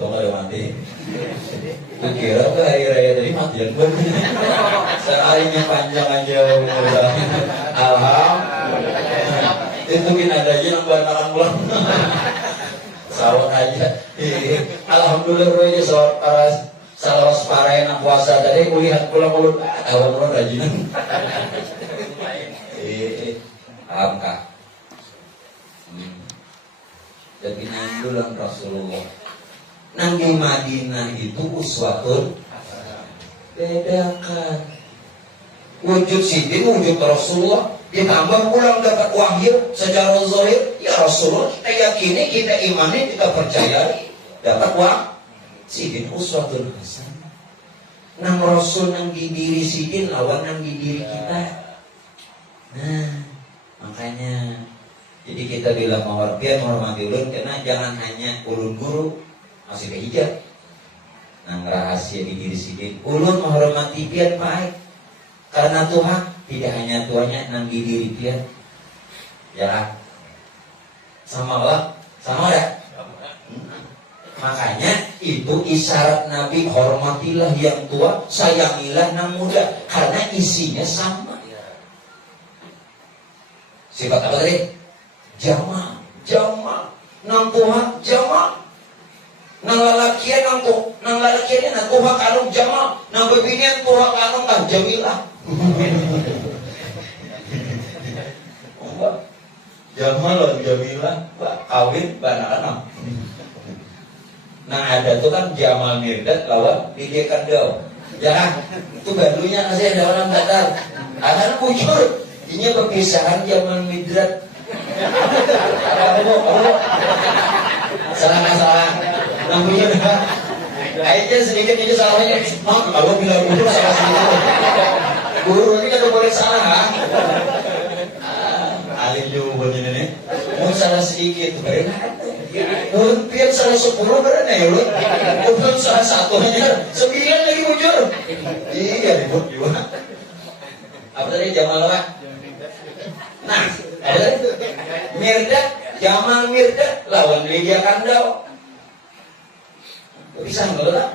Tuh ada mati. Aku kira ke hari raya tadi mati yang gue. Seharinya panjang aja. Alhamdulillah. Itu kan ada aja yang buat makan pulang. Sawat aja. Alhamdulillah rohnya sawat paras. Salawas parain puasa tadi kulihat pulang mulut. Awan mulut rajinan. Paham kah? Jadi nandulan Rasulullah. Nang di Madinah itu uswatun. Bedakan. Wujud sidin, wujud Rasulullah. Ditambah pulang dapat wahyu secara zahir. Ya Rasulullah, kita yakini, kita imani, kita percayai. Dapat wahyu. Sidin uswatun hasanah. Nang Rasul nang di diri sidin lawan nang di diri kita. Nah, makanya jadi kita bilang menghormati ulun karena jangan hanya ulun guru masih kehijab. Nang rahasia di diri sidin. Ulun menghormati pian baik. Karena Tuhan tidak hanya tuanya nang di diri pian. Ya. Sama lah, sama ya. Makanya itu isyarat Nabi, hormatilah yang tua, sayangilah yang muda, karena isinya sama. Sifat apa tadi? Jama, nang Tuhan jama, nang lalakian nang lalakian nang Tuhan kanung jama, nang bebinian Tuhan kanung kan jamilah. Jama loh jamilah, kawin banakan. Nah ada tuh kan Jamal Mirdad lawan Lydia Kandau. Ya, itu barunya masih ada orang datar. Akan bujur. Ini perpisahan Jamal Mirdad. Salah. Namanya aja sedikit ini salahnya. Mak, kalau bilang bujur salah sedikit. Guru ini kan boleh salah, ha? Alim juga buat ini nih. Mau salah sedikit, baru mungkin salah 10 berana ya lu. Mungkin salah 1 aja 9 lagi bujur. Iya ribut juga. Apa tadi Jamal apa? Nah, ada Mirdad Jamal Mirdad lawan Lydia Kandau. Bisa nggak lah?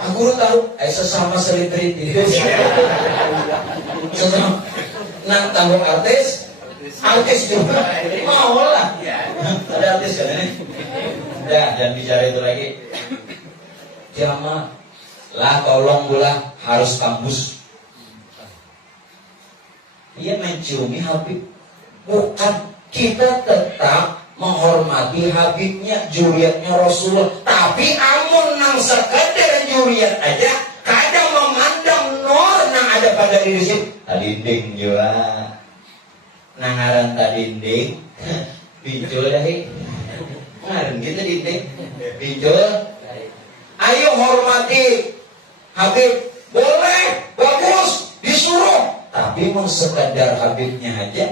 Aku tahu, sesama selebriti. Sesama nang tanggung artis juga mau lah. Ada artis kan ini? Udah, jangan bicara itu lagi. Jamal lah, tolong bulah harus kampus. Dia menciumi Habib. Bukan, kita tetap menghormati Habibnya, juriatnya Rasulullah. Tapi amun nang sekedar juriat aja, kadang memandang nur nang ada pada diri sini. Tadinding juga, nangaran tadinding, pinjol dahi, ngaran kita dinding, pinjol. Ayo hormati Habib, boleh, bagus, disuruh. Tapi mau sekadar Habibnya aja,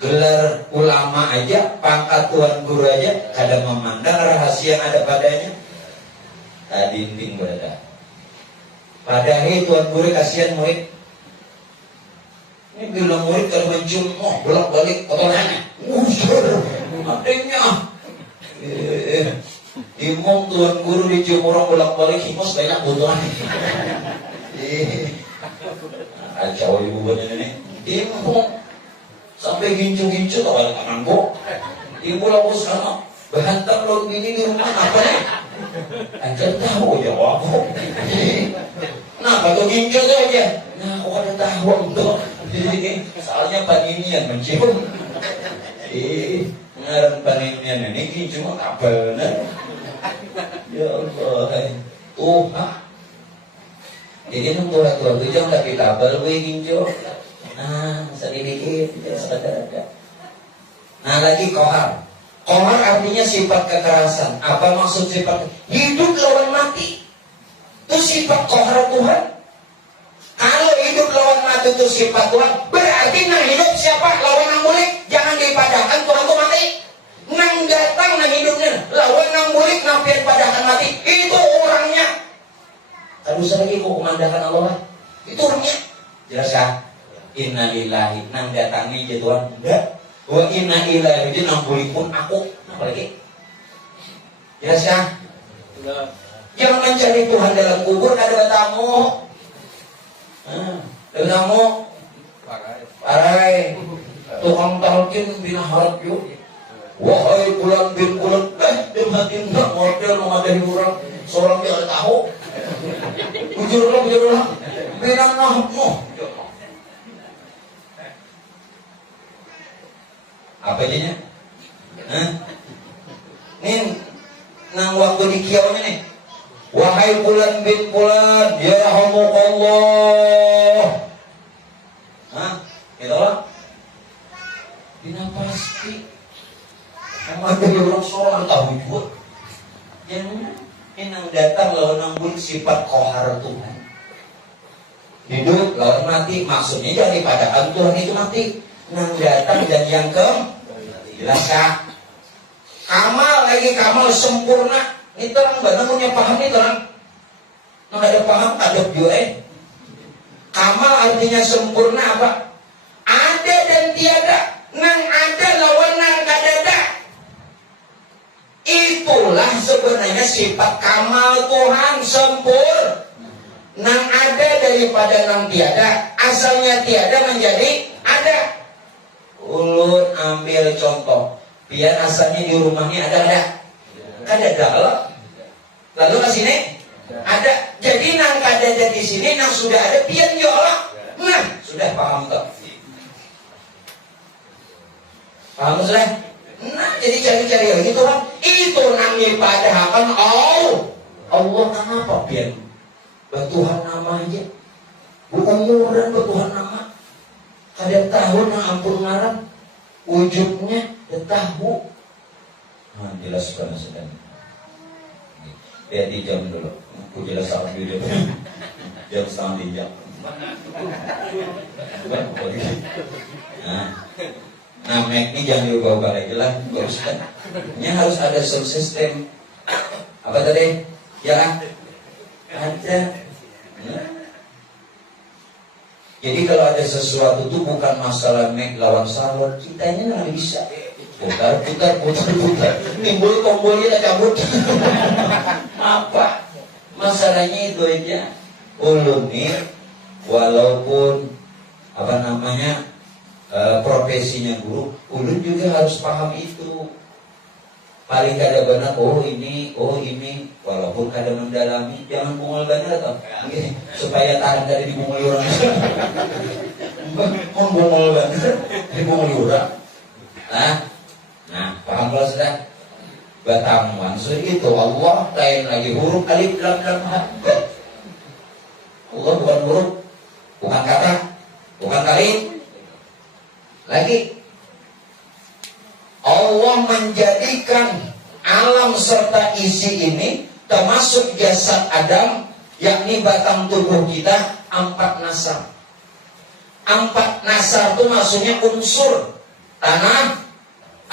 gelar ulama aja, pangkat tuan guru aja, kadang memandang rahasia yang ada padanya. Tadinding berada. Padahal tuan guru kasihan murid. Ini bilang murid kalau mencium, bolak balik kotorannya. Adanya. Imam tuan guru dicium orang bolak balik, himos banyak butuhannya. Kacau ibu banyak ini. Imam sampai gincu-gincu tak ada kanan kok. Ibu lalu sama bahantam lalu ini di rumah apa nih? Anjir tahu jawab kok. Nah kalau gincu tuh aja. Nah kok ada tahu tuh. Soalnya paninian mencium. Ngaran paninian ini gincu mah tak benar. Ya Allah. Jadi nung tua-tua itu jangan tapi tabel gue gincu. Nah, sedikit, ada. Nah, lagi kohar. Kohar artinya sifat kekerasan. Apa maksud sifat? Hidup lawan mati. Itu sifat kohar Tuhan. Kalau hidup lawan mati itu sifat Tuhan, berarti nang hidup siapa? Lawan nang mulik. Jangan dipadahkan Tuhan itu mati. Nang datang nang hidupnya. Lawan nang mulik, nafian padahkan mati. Itu orangnya. Tadi lagi kok memandangkan Allah. Itu orangnya. Jelas kan? Inna lillahi nang datangi je Tuhan. Enggak. Wa inna ilaihi itu nang pun aku. Apa lagi? Jelas kan? Jangan mencari Tuhan dalam kubur, ada tamu. Ada tamu. Parai. Tukang talqin bin harap yuk. Wahai bulan bin bulan, dia mati enggak model mengadani orang. Seorang dia ada tahu. Bujurlah. Binang nahmu. Apa jadinya? Nih, nang waktu di kiaunya nih. Wahai bulan bin bulan, ya rahmukallah. Gitu lah. Bina pasti. Emang ada orang seorang tahu juga. Yang nang datang lawan nang bulik sifat kohar Tuhan. Hidup lawan mati, maksudnya daripada Tuhan itu mati. Nang datang dan yang jelaskan kamal lagi kamal sempurna. Ini terang benar punya paham nih terang. Nggak ada paham ada juga. Kamal artinya sempurna apa? Ada dan tiada. Nang ada lawan nang kadada. Itulah sebenarnya sifat kamal Tuhan sempurna. Nang ada daripada nang tiada. Asalnya tiada menjadi ada. Ulun ambil contoh. Biar asalnya di rumahnya ada. Ada dalam. Lalu ke sini ada. Jadi nang ada di sini nang sudah ada pian jolah. Nah, sudah paham tak? Paham sudah? Nah, jadi cari-cari lagi Tuhan. Itu nang dipadahakan Allah kenapa pian? Bertuhan nama aja. Bukan murah bertuhan nama. Ada tahu nang ampun ngarang wujudnya ada tahu. Nah, jelaskan sudah. Lihat di jam dulu. Aku jelas sama video. Jam 2:30. Nah, Mac ini jangan diubah-ubah lagi lah. Ini harus ada subsistem. Apa tadi? Ya, ada. Jadi kalau ada sesuatu itu bukan masalah Mac lawan salon, kita ini nggak bisa. putar. Timbul tombolnya cabut. Apa? Masalahnya itu aja. Ulun nih, walaupun profesinya guru, ulun juga harus paham itu. Paling kada benar, oh ini, walaupun kada mendalami, jangan bungul benar atau supaya tahan dari dibungul orang. Bungul benar, dibungul orang. Nah, paham kalau sudah? Batang maksud itu Allah lain lagi huruf alif lam lam ha. Allah bukan huruf, bukan kata, bukan kalimat. Lagi Allah menjadikan alam serta isi ini termasuk jasad Adam, yakni batang tubuh kita 4 nasar. 4 nasar itu maksudnya unsur tanah,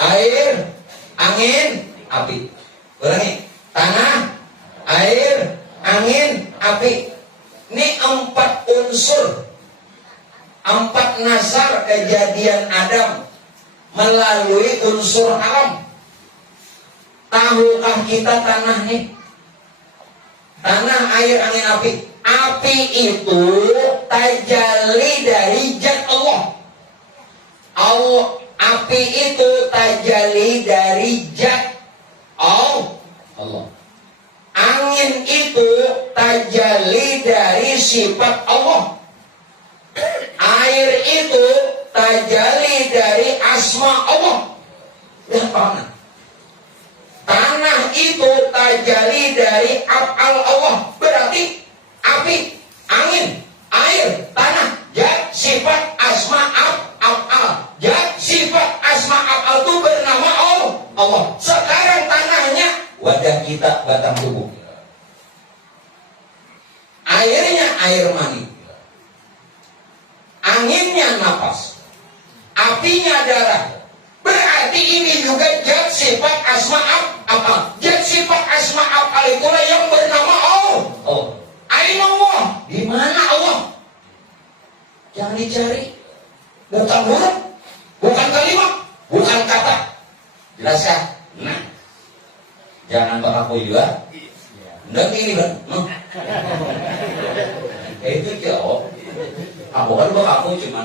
air, angin, api. Ulangi, tanah, air, angin, api. Ini 4 unsur, 4 nasar kejadian Adam melalui unsur alam. Tahukah kita tanah nih? Tanah, air, angin, api. Api itu tajalli dari zat Allah. Api itu tajalli dari zat Allah. Angin itu tajalli dari sifat Allah. Air itu tajalli dari asma Allah. Ya, paham? Tanah itu tajalli dari af'al Allah. Berarti api, angin, air, tanah, zat, sifat, asma, af'al. Zat, sifat, asma, af'al itu bernama Allah. Sekarang tanahnya wajah kita, batang tubuh. Airnya air mani. Anginnya napas. Apinya darah. Berarti ini juga zat sifat asma af'al. Zat sifat asma af'al itulah yang bernama Allah. Aina Allah. Di mana Allah? Jangan dicari. Bukan huruf, bukan kalimat, bukan kata. Jelas ya? Nah, jangan bakaku juga. Enggak gini kan? Itu jawab. Aku kan bakaku cuma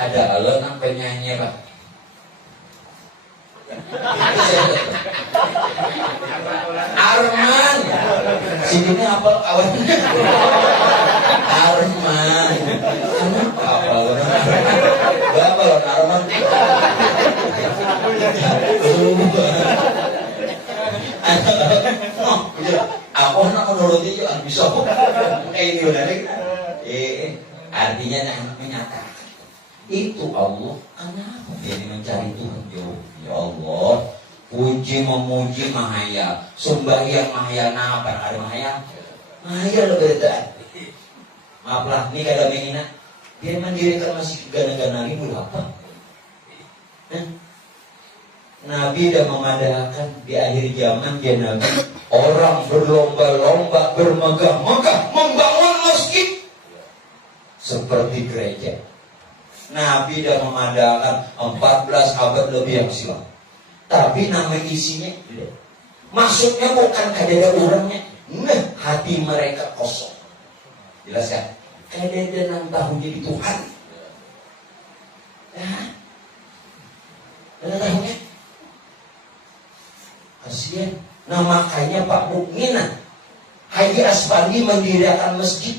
ada alon penyanyi Pak. Arman. Sini apa kawan? Arman. Apa berapa lo Arman? Aku nak menuruti juga bisa. Ini udah artinya anak menyatakan itu Allah. Kenapa jadi mencari Tuhan? Ya Allah, puji memuji mahaya, sembahyang mahaya, apa ada mahaya? Mahaya lo beda. Maaflah, ini kada menghina. Dia mendirikan masih gana-gana ini apa? Nabi dah memadakan di akhir zaman dia Nabi orang berlomba-lomba bermegah-megah membangun masjid seperti gereja. Nabi dah memadakan 14 abad lebih yang silam. Tapi nama isinya maksudnya bukan kadada orangnya. Nah, hati mereka kosong. Jelas kan? Kadada nang tahu jadi Tuhan. Ada tahunya? Kasihan. Nah makanya Pak Mukminah Haji Aspandi mendirikan masjid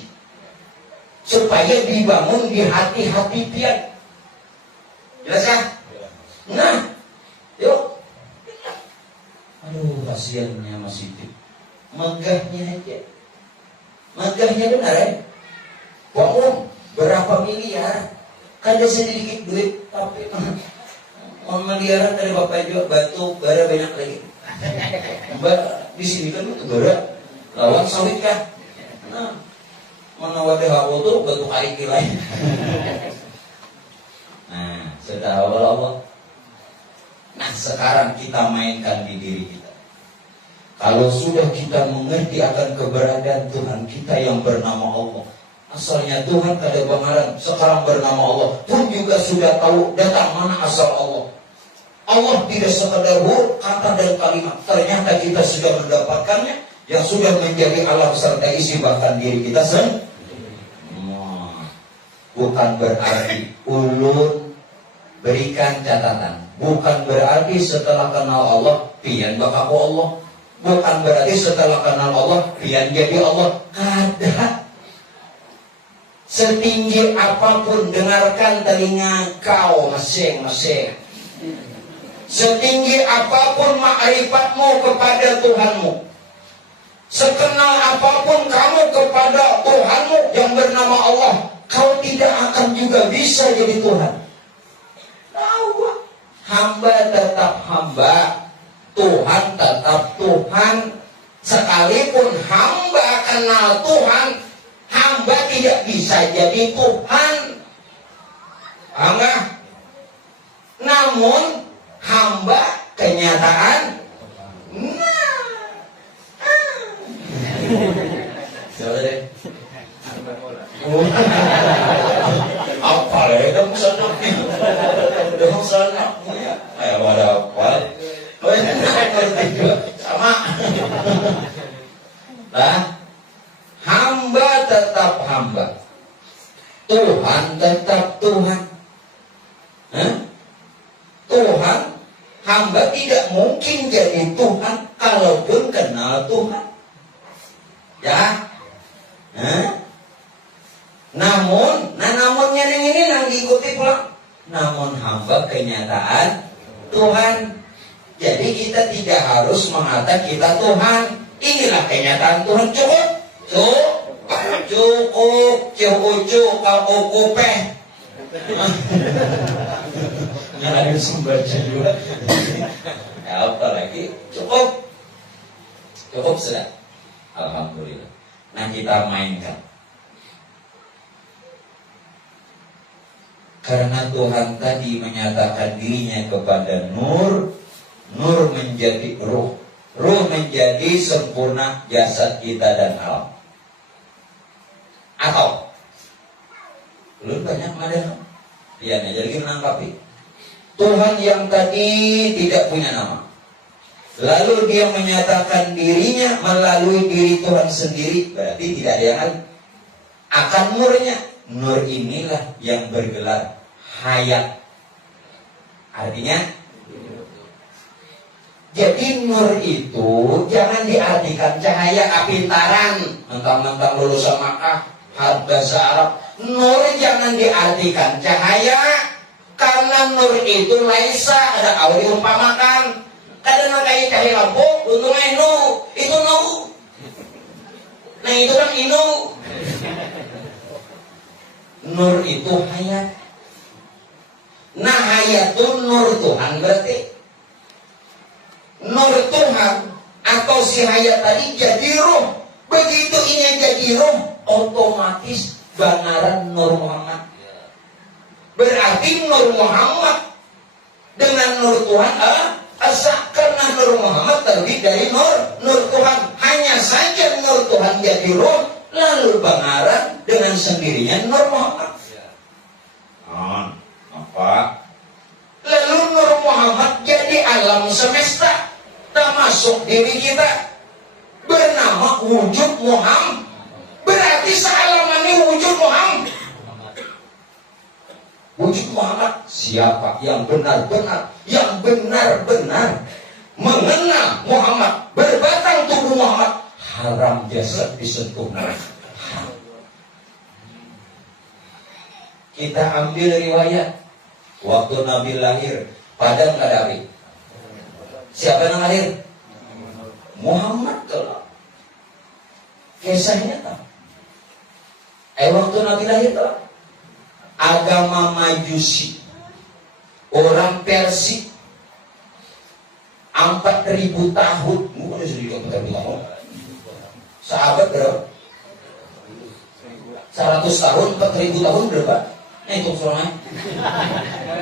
supaya dibangun di hati-hati pian. Jelas kan? Nah, yuk. Aduh, kasihannya Mas Siti. Megahnya aja. Megahnya benar ya. Bangun berapa miliar? Kada sedikit duit, tapi miliaran dari Bapak juga batu bara banyak lagi. Mbak di sini kan itu bara lawan sawit kan. Nah, mana wadah aku tuh batu kariki lain. Nah, sudah Allah. Nah, sekarang kita mainkan di diri kita. Kalau sudah kita mengerti akan keberadaan Tuhan kita yang bernama Allah, Asalnya Tuhan kada bangaran, sekarang bernama Allah pun juga sudah tahu datang mana asal Allah. Allah tidak sekedar kata dan kalimat, ternyata kita sudah mendapatkannya yang sudah menjadi alam serta isi bahkan diri kita sendiri. Bukan berarti ulun berikan catatan, bukan berarti setelah kenal Allah pian bakaku Allah, bukan berarti setelah kenal Allah pian jadi Allah. Kada. Setinggi apapun dengarkan telinga kau masing-masing, setinggi apapun makrifatmu kepada Tuhanmu, sekenal apapun kamu kepada Tuhanmu yang bernama Allah, kau tidak akan juga bisa jadi Tuhan. Tahu, hamba tetap hamba, Tuhan tetap Tuhan. Sekalipun hamba kenal Tuhan, hamba tidak bisa jadi Tuhan. Enggak. Namun hamba kenyataan. Apa ya dong sana? Dong sana. Ayo ada apa? Sama. Nah, hamba tetap hamba, Tuhan tetap Tuhan. Tuhan, hamba tidak mungkin jadi Tuhan kalaupun kenal Tuhan. Ya, namunnya ini yang diikuti pulang. Namun hamba kenyataan Tuhan. Jadi kita tidak harus mengatakan kita Tuhan. Inilah kenyataan Tuhan. Cukup kau kupeh. Yang ada sumbernya juga. Ya, apa lagi? Cukup sudah. Alhamdulillah. Nah, kita mainkan. Karena Tuhan tadi menyatakan dirinya kepada Nur, Nur menjadi ruh, ruh menjadi sempurna jasad kita dan alam. Atau belum banyak ada. Ya, jadi menanggapi Tuhan yang tadi tidak punya nama, lalu dia menyatakan dirinya melalui diri Tuhan sendiri, berarti tidak ada yang lain. Akan nurnya, nur inilah yang bergelar hayat. Artinya, jadi nur itu jangan diartikan cahaya apintaran, mentang-mentang lulusan Makkah, bahasa Arab. Nur jangan diartikan cahaya, karena nur itu laisa ada awal diumpamakan. Kadang kayak cahaya lampu, untuk itu nu. Nah itu kan inu. Nur itu hayat. Nah hayat itu nur Tuhan berarti. Nur Tuhan atau si hayat tadi jadi ruh. Begitu ini jadi ruh, otomatis banaran Nur Muhammad. Berarti Nur Muhammad dengan Nur Tuhan asa, karena Nur Muhammad terbit dari Nur Tuhan. Hanya saja Nur Tuhan jadi ruh, lalu banaran dengan sendirinya Nur Muhammad. Apa? Lalu Nur Muhammad jadi alam semesta, termasuk diri kita, bernama wujud Muhammad. Berarti sealaman ini wujud Muhammad. Wujud Muhammad siapa yang benar-benar mengenal Muhammad, berbatang tubuh Muhammad, haram jasad disentuh. Kita ambil riwayat waktu Nabi lahir, padahal nggak ada api. Siapa yang lahir? Muhammad kalau kisahnya tak. Waktu Nabi lahir tak. Agama Majusi, orang Persia, 4.000 tahun. Mungkin sudah 4.000 tahun. Sahabat berapa? 100 tahun, 4.000 tahun berapa? Itu soalnya.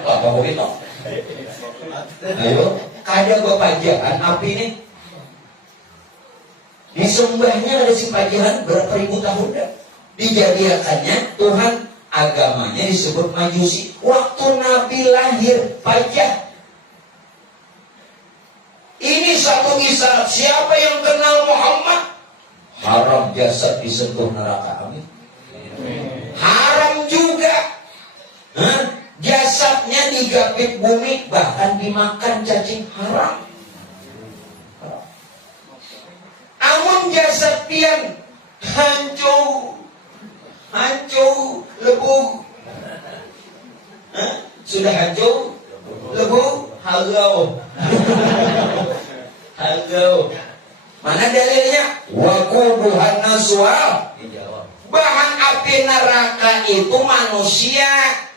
Apa begitu? Ayo, kada bepajahan api ini. Disembahnya ada si pajahan berapa ribu tahun dah. dijadikannya Tuhan, agamanya disebut Majusi. Waktu Nabi lahir pajak. Ini satu isyarat, siapa yang kenal Muhammad haram jasad disentuh neraka. Amin. Haram juga jasadnya digapit bumi, bahkan dimakan cacing, haram. Amun jasad pian hancur lebu, sudah hancur lebu, hagau. Mana dalilnya? Waquduhan naswal. Bahan api neraka itu manusia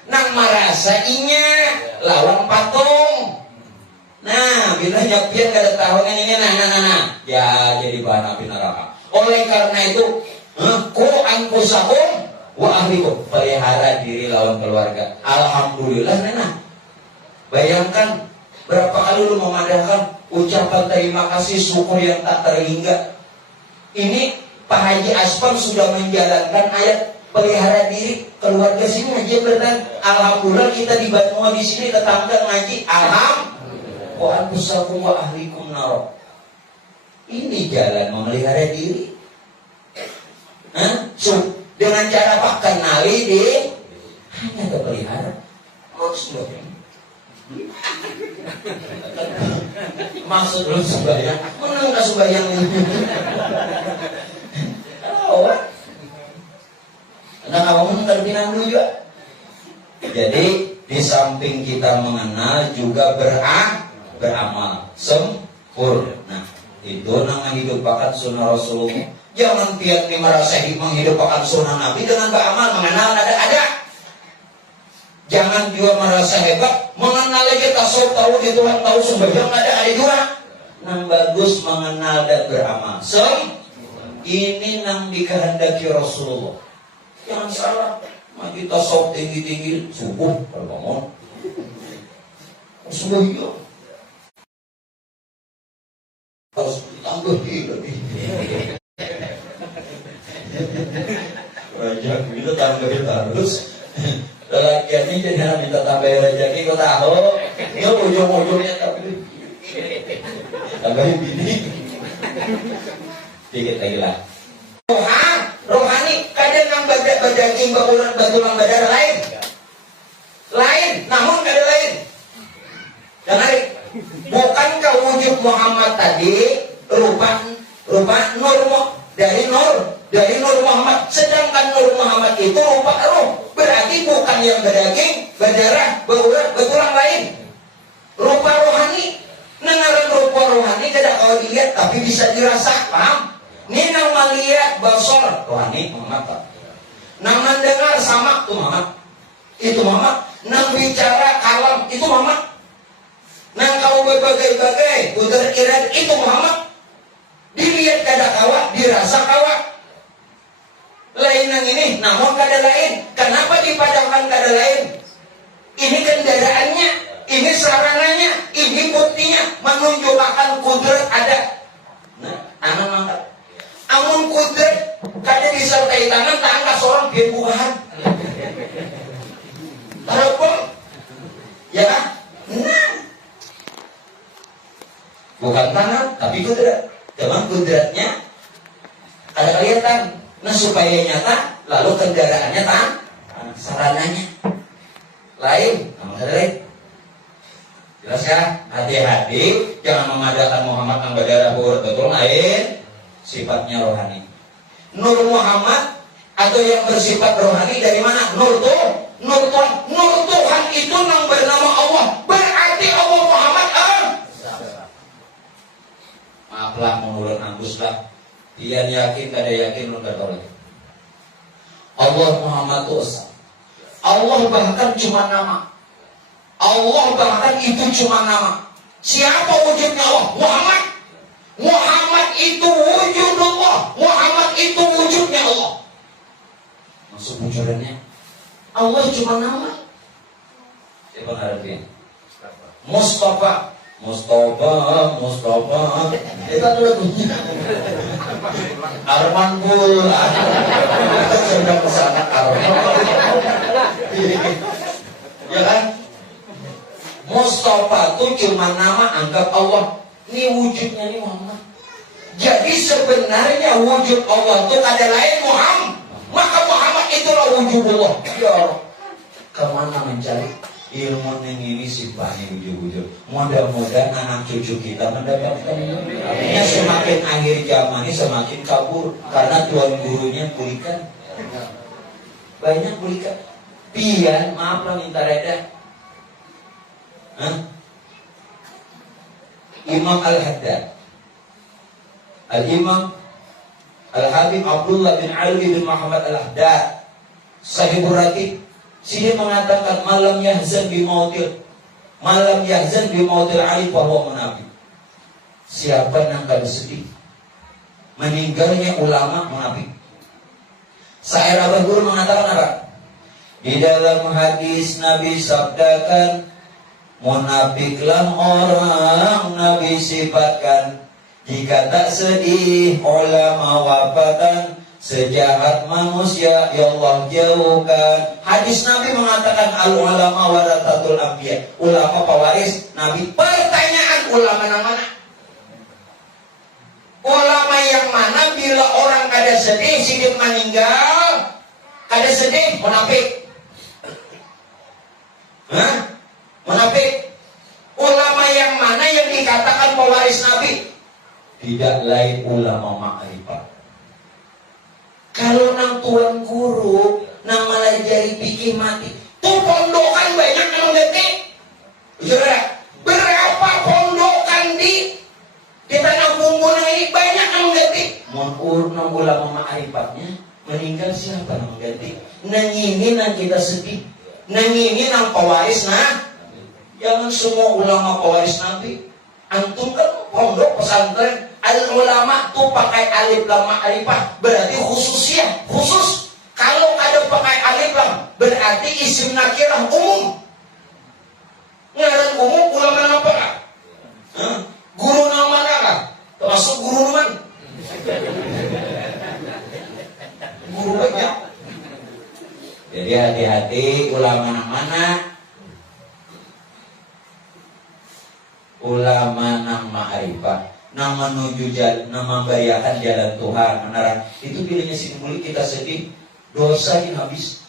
nang merasainya lawan patung. Nah, bila nyapian gak ada tahunnya ini, nah, ya jadi bahan api neraka. Oleh karena itu, ku anfusakum wa ahlikum, pelihara diri lawan keluarga. Alhamdulillah, nah. Bayangkan berapa kali lu memadahkan ucapan terima kasih, syukur yang tak terhingga. Ini Pak Haji Aspam sudah menjalankan ayat pelihara diri keluarga sini ngaji berdan. Alhamdulillah kita di Batmua di sini tetangga ngaji. Alhamdulillah. Wa anfusakum wa ahlikum nar. Ini jalan memelihara diri. Dengan cara Pak kenali di hanya terpelihara. Maksud lu sembahyang, menang ke sembahyang ini. Nah, kamu menang pinang dulu juga. Jadi di samping kita mengenal juga beramal sempurna. Itu nama hidupkan sunnah Rasulullah. Jangan pian merasa menghidupkan sunnah Nabi dengan beramal mengenal ada. Jangan juga merasa hebat mengenal aja tasawuf, tahu di Tuhan, tahu sembahyang ada juga. Nang bagus mengenal dan beramal. Ini nang dikehendaki Rasulullah. Jangan salah, maju tasawuf tinggi-tinggi subuh kalau bangun. Subuh iya. Harus ditambahi lebih. Wajah kita tambahin terus. Lelakian ini jadi minta tambahin rezeki, kau tahu? Ini ujung-ujungnya tapi tambahin bini. Dikit lagi lah. Rohani kadang yang berdaging betulang badar lain, namun kada lain. Dengar, bukankah wujud Muhammad tadi rupa nur dari nur Muhammad, sedangkan nur Muhammad itu rupa roh. Berarti bukan yang berdaging, berdarah, berurat, betulang lain. Rupa rohani. Nengaran rupa rohani tidak kau dilihat tapi bisa dirasa, paham? Ini nang melihat basor rohani Muhammad. Nang mendengar sama itu Muhammad. Itu Muhammad. Nang bicara kalam itu Muhammad. Nang kau berbagai-bagai udah irad itu Muhammad. Dilihat kada kawa, dirasa kawa. Lain nang ini, namun kada lain. Kenapa dipadamkan kada lain? Ini kendaraannya, ini sarananya, ini buktinya menunjukkan kudrat ada. Nah, anak mangkat. Amun kudrat kada disertai tangan, tangan seorang buahan. Teropong, ya kan? Nah, bukan tangan, tapi kudrat. Cuman kudratnya ada kelihatan. Nah supaya nyata, lalu kendaraannya sarananya lain, lain. Jelas ya? Hati-hati, jangan memadakan Muhammad yang berdarah betul lain. Sifatnya rohani. Nur Muhammad atau yang bersifat rohani dari mana? Nur Tuhan. Nur Tuhan itu yang bernama Allah. Berarti Allah Muhammad maaflah menurut Agus lah. Dia yakin, kada yakin, lu kada tahu. Allah Muhammad itu esa. Allah bahkan cuma nama. Allah bahkan itu cuma nama. Siapa wujudnya Allah? Muhammad. Muhammad itu wujud Allah. Muhammad itu wujudnya Allah. Maksud wujudannya Allah cuma nama. Siapa ngarepin? Mustafa. Itu ada lagunya. Arman pula. Itu sudah kesana Arman. Ya kan? Mustafa itu cuma nama, anggap Allah. Ini wujudnya nih Muhammad. Jadi sebenarnya wujud Allah itu ada lain Muhammad. Maka Muhammad itulah wujudullah. Ya Allah. Kemana mencari ilmu ini sifatnya wujud-wujud. Mudah-mudahan anak cucu kita mendapatkan ilmu. Artinya semakin akhir zaman ini semakin kabur. Karena tuan gurunya kulikan. Banyak kulikan. Pian, maaf lah minta reda. Imam Al-Haddad, Al-Imam Al-Habib Abdullah bin Ali bin Muhammad Al-Haddad, Sahibur Ratib, sini mengatakan malam yahzan bi mautil Ali bahwa munafik. Siapa yang kada sedih meninggalnya ulama munafik. Syair Abah Guru mengatakan apa? Di dalam hadis Nabi sabdakan, munafiklah orang Nabi sifatkan, jika tak sedih ulama wafatan, sejahat manusia ya Allah jauhkan. Hadis Nabi mengatakan al ulama warathatul anbiya, ulama pewaris Nabi. Pertanyaan, ulama yang mana? Ulama yang mana bila orang kada sedih sidik meninggal, kada sedih munafik. Munafik. Ulama yang mana yang dikatakan pewaris Nabi? Tidak lain ulama ma'rifat. Kalau nang tuan guru nang malah jadi pikir mati, tuh pondokan banyak yang detik. Berapa pondokan di tanah bumbu ini banyak yang detik. Mohon nang ulama ma'rifatnya meninggal siapa nang detik? Nang ini nang kita sedih. Nang ini nang pewaris nah. Jangan semua ulama pewaris Nabi. Antum kan pondok pesantren, al ulama tuh pakai alif lam ma'rifah, berarti khususnya khusus. Kalau ada pakai alif lam berarti isim nakirah umum. Ngaran umum ulama apa? Guru nama mana? Termasuk guru mana? Guru banyak. Jadi hati-hati ulama mana? Ulama nang ma'rifah, nang menuju jalan, nang membahayakan jalan Tuhan, menerang. Itu bilangnya simbol kita sedih, dosa yang habis.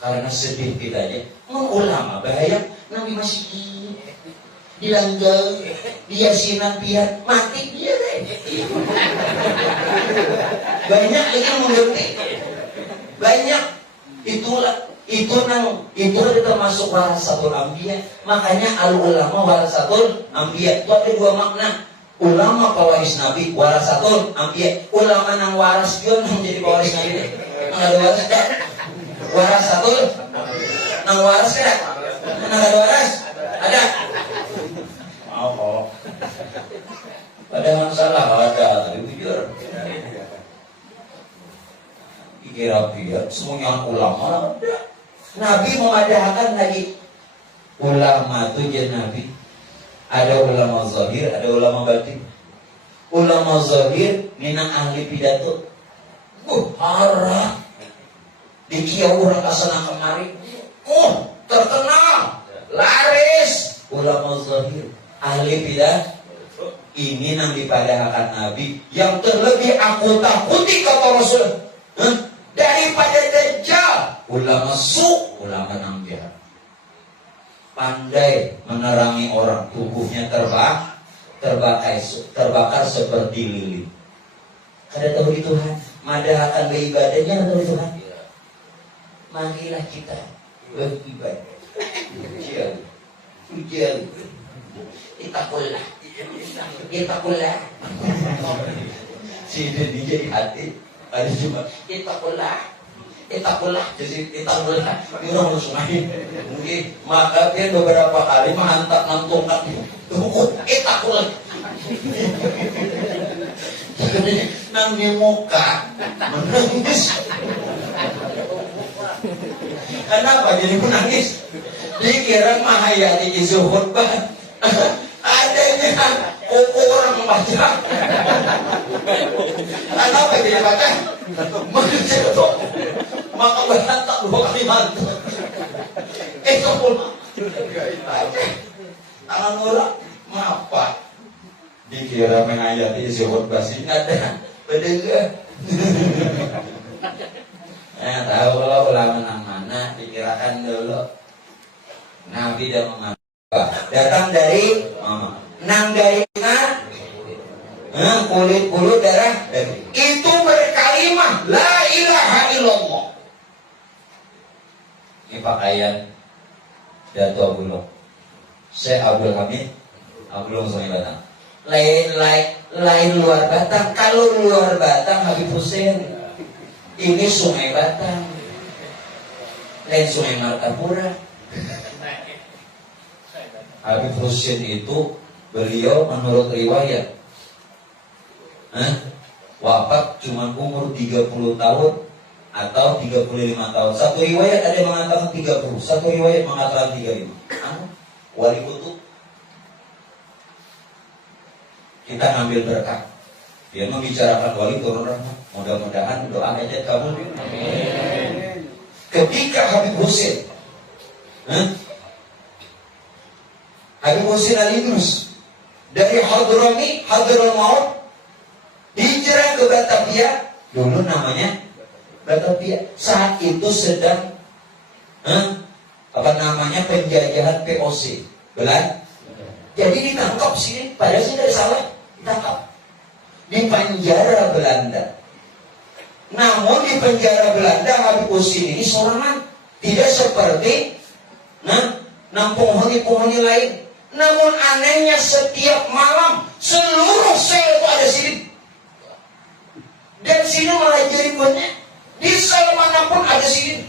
Karena sedih kita aja. Ulama bahaya, Nabi masih dilanggal, dia sinan biar mati dia deh. Banyak yang mengerti, banyak itu ada termasuk warasatul anbiya. Makanya al ulama warasatul anbiya itu ada dua makna. Ulama pewaris Nabi, warasatul anbiya. Ulama nang waras juga nang jadi pewaris Nabi. Nang ada waras tak? Warasatul nang waras tak? Nang ada waras? Ada. Oh. Pada masalah ada, tapi jujur. Kira semuanya ulama. Nabi memadahkan lagi ulama itu jadi Nabi. Ada ulama zahir, ada ulama batin. Ulama zahir minang ahli pidato. Harap dikiau orang kasana kemari. Terkenal, laris. Ulama zahir, ahli pidato. Ini yang dipadahkan Nabi. Yang terlebih aku takuti kata Rasul. Daripada Dajjal. Ulama ulama nang jahat. Pandai menerangi orang, tubuhnya terbakar seperti lilin. Kada tahu di Tuhan, madahkan beribadahnya tahu di Tuhan. Marilah kita beribadah. Ujian. Itakullah. Sudah jadi hati. Ada cuma itakullah jadi itakullah ini orang musuhin mungkin maka dia beberapa kali menghantar nantungkan itakullah nang di muka menangis. Kenapa jadi menangis? Dikira mahayati isu khutbah adanya orang membaca apa jadi baca? Manusia itu maka berantak 2 kali mantu. Itu pun tangan orang ngapa? Dikira mengayati isi khutbah singkat dah. Bedega. Tahu kalau ulama mana dikirakan dulu. Nabi dan mengapa? Datang dari nang dari mana? Kulit bulu darah itu berkalimah la ilaha illallah. Ini pakaian Datu Abdullah Syekh Abdul Hamid Abdullah Sungai Batang. Lain luar Batang. Kalau luar Batang Habib Hussein, ini Sungai Batang, lain Sungai Martapura. Habib Hussein itu beliau menurut riwayat wafat cuma umur 30 tahun atau 35 tahun. Satu riwayat ada yang mengatakan 30, satu riwayat mengatakan 35. Wali kutub. Kita ngambil berkah. Dia membicarakan wali turun rahmat. Mudah-mudahan doa aja kabul. Ketika Habib Hussein Habib Hussein Al-Idrus dari Hadrami, Hadraul Maut, hijrah ke Batavia, dulu namanya Batavia. Saat itu sedang penjajahan POC Belanda. Jadi ditangkap sini, padahal sih tidak salah, ditangkap di penjara Belanda. Namun di penjara Belanda Habib Hussein ini sorangan, tidak seperti penghuni-penghuni lain. Namun anehnya setiap malam seluruh sel itu ada sini. Dan sini malah jadi banyak. Di sel manapun ada sini.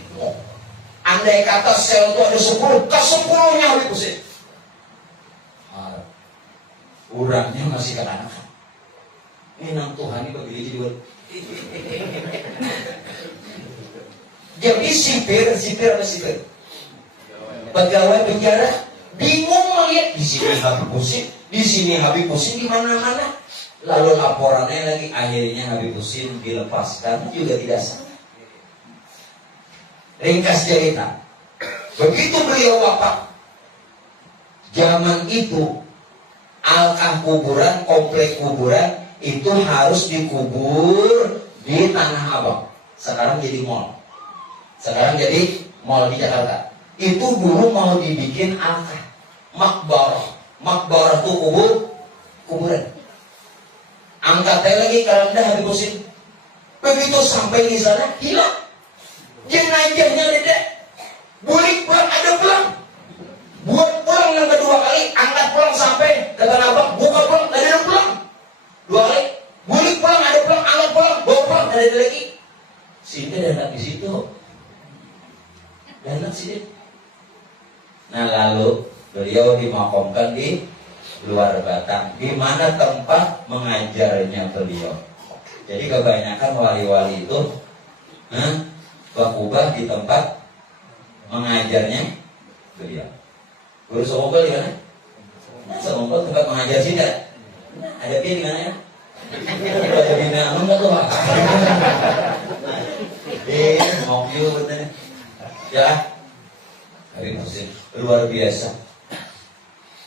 Andai kata sel itu ada 10, ke-10-nya Habib Hussein. Urangnya masih kekanakan. Ini nang Tuhan ini bagi jadi jadi sipir apa sipir? Pegawai penjara bingung melihat di sini Habib Hussein, di sini Habib Hussein di mana-mana. Lalu laporannya lagi, akhirnya Habib Hussein dilepaskan juga tidak salah. Ringkas cerita, begitu beliau wafat, zaman itu alkah kuburan, komplek kuburan itu harus dikubur di Tanah Abang. Sekarang jadi mall. Sekarang jadi mall di Jakarta. Itu dulu mau dibikin alkah, makbarah. Makbarah itu kuburan. Angkatnya lagi kalau dah Habib Hussein. Begitu sampai di sana hilang. Jenazahnya ada. Bulik pulang ada pulang. Buat pulang yang kedua kali, angkat pulang sampai ke Tanah Abang, buka pulang, ada pulang. 2 kali, bulik pulang, ada pulang, angkat pulang, bawa pulang, ada lagi. Sini ada di situ. Dan sini. Nah lalu beliau dimakamkan di luar Batang, di mana tempat mengajarnya beliau. Jadi kebanyakan wali-wali itu berubah di tempat mengajarnya beliau. Guru Somogol di mana? Somogol tempat mengajar sini ada. Ada dia di mana ya? Ada bina enggak tuh Pak? Mau bener. Ya. Habib Hussein luar biasa.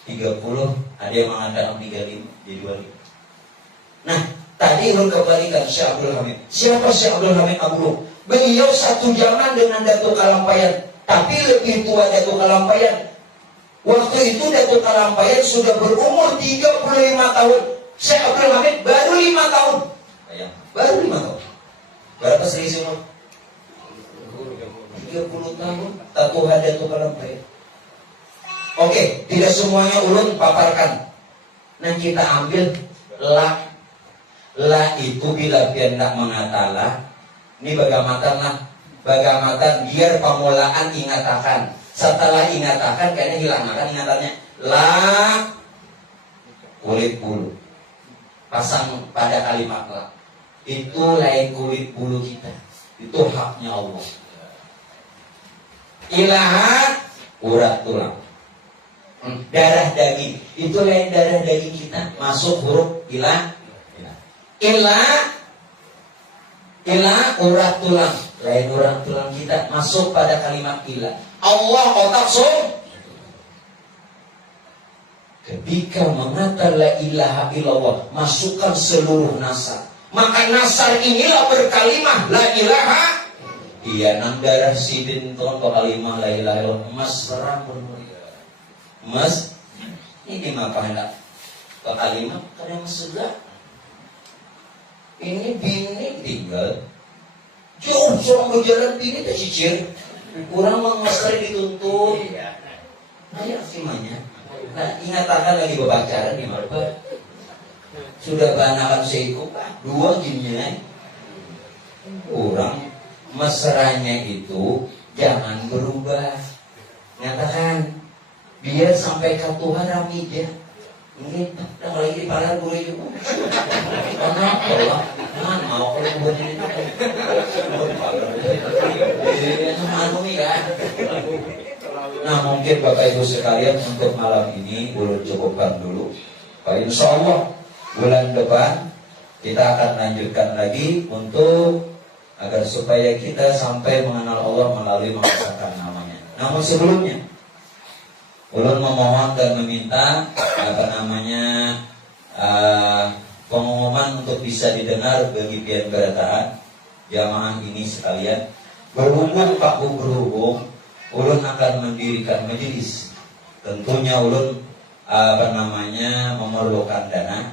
30, ada yang mengatakan 35 jadi wali. Nah, tadi Irul kembalikan Syekh Abdul Hamid. Siapa Syekh Abdul Hamid Abdul? Beliau satu zaman dengan Datuk Kalampayan, tapi lebih tua Datuk Kalampayan. Waktu itu Datuk Kalampayan sudah berumur 35 tahun. Syekh Abdul Hamid baru 5 tahun. Baru 5 tahun. Berapa selisih umur? 30 tahun. Tatuhan Datuk Kalampayan. Oke, tidak semuanya ulun paparkan. Nah kita ambil la. La itu bila hendak mengatalah. Ini bagamatan biar pemulaan ingatakan. Setelah ingatakan kayaknya hilang akan ingatannya. La kulit bulu. Pasang pada kalimat la. Itu lain kulit bulu kita. Itu haknya Allah. Ilaha urat tulang. Darah daging. Itu lain darah daging kita. Masuk huruf ilah. Ilah Ilah urat tulang, lain urat tulang kita masuk pada kalimat ilah. Allah otak ketika mengatakan la ilaha illallah, masukkan seluruh nasar. Maka nasar inilah berkalimah la ilaha. Iya nang darah sidin ton kalimah la ilaha illallah. Mas serang Mas ini maka hendak kalimah kadang segala. Ini bini tinggal jauh seorang berjalan bini tak cicir. Kurang mengasari dituntut. Ayah simanya. Nah, ingatakan lagi berpacaran di mana? Sudah banakan seiku, dua jinnya. Orang mesranya itu jangan berubah. Nyatakan biar sampai ke Tuhan ramija. Ini dah lagi di palar gue itu. Kenapa lah? Mana mau kalau buat ini? Nah mungkin Bapak Ibu sekalian untuk malam ini ulun cukupkan dulu. Pak Insya Allah bulan depan kita akan lanjutkan lagi untuk agar supaya kita sampai mengenal Allah melalui mengesahkan namanya. Namun sebelumnya ulun memohon dan meminta pengumuman untuk bisa didengar bagi pian berataan jamaah ini sekalian. Berhubung Pak Bu berhubung ulun akan mendirikan majelis. Tentunya ulun memerlukan dana.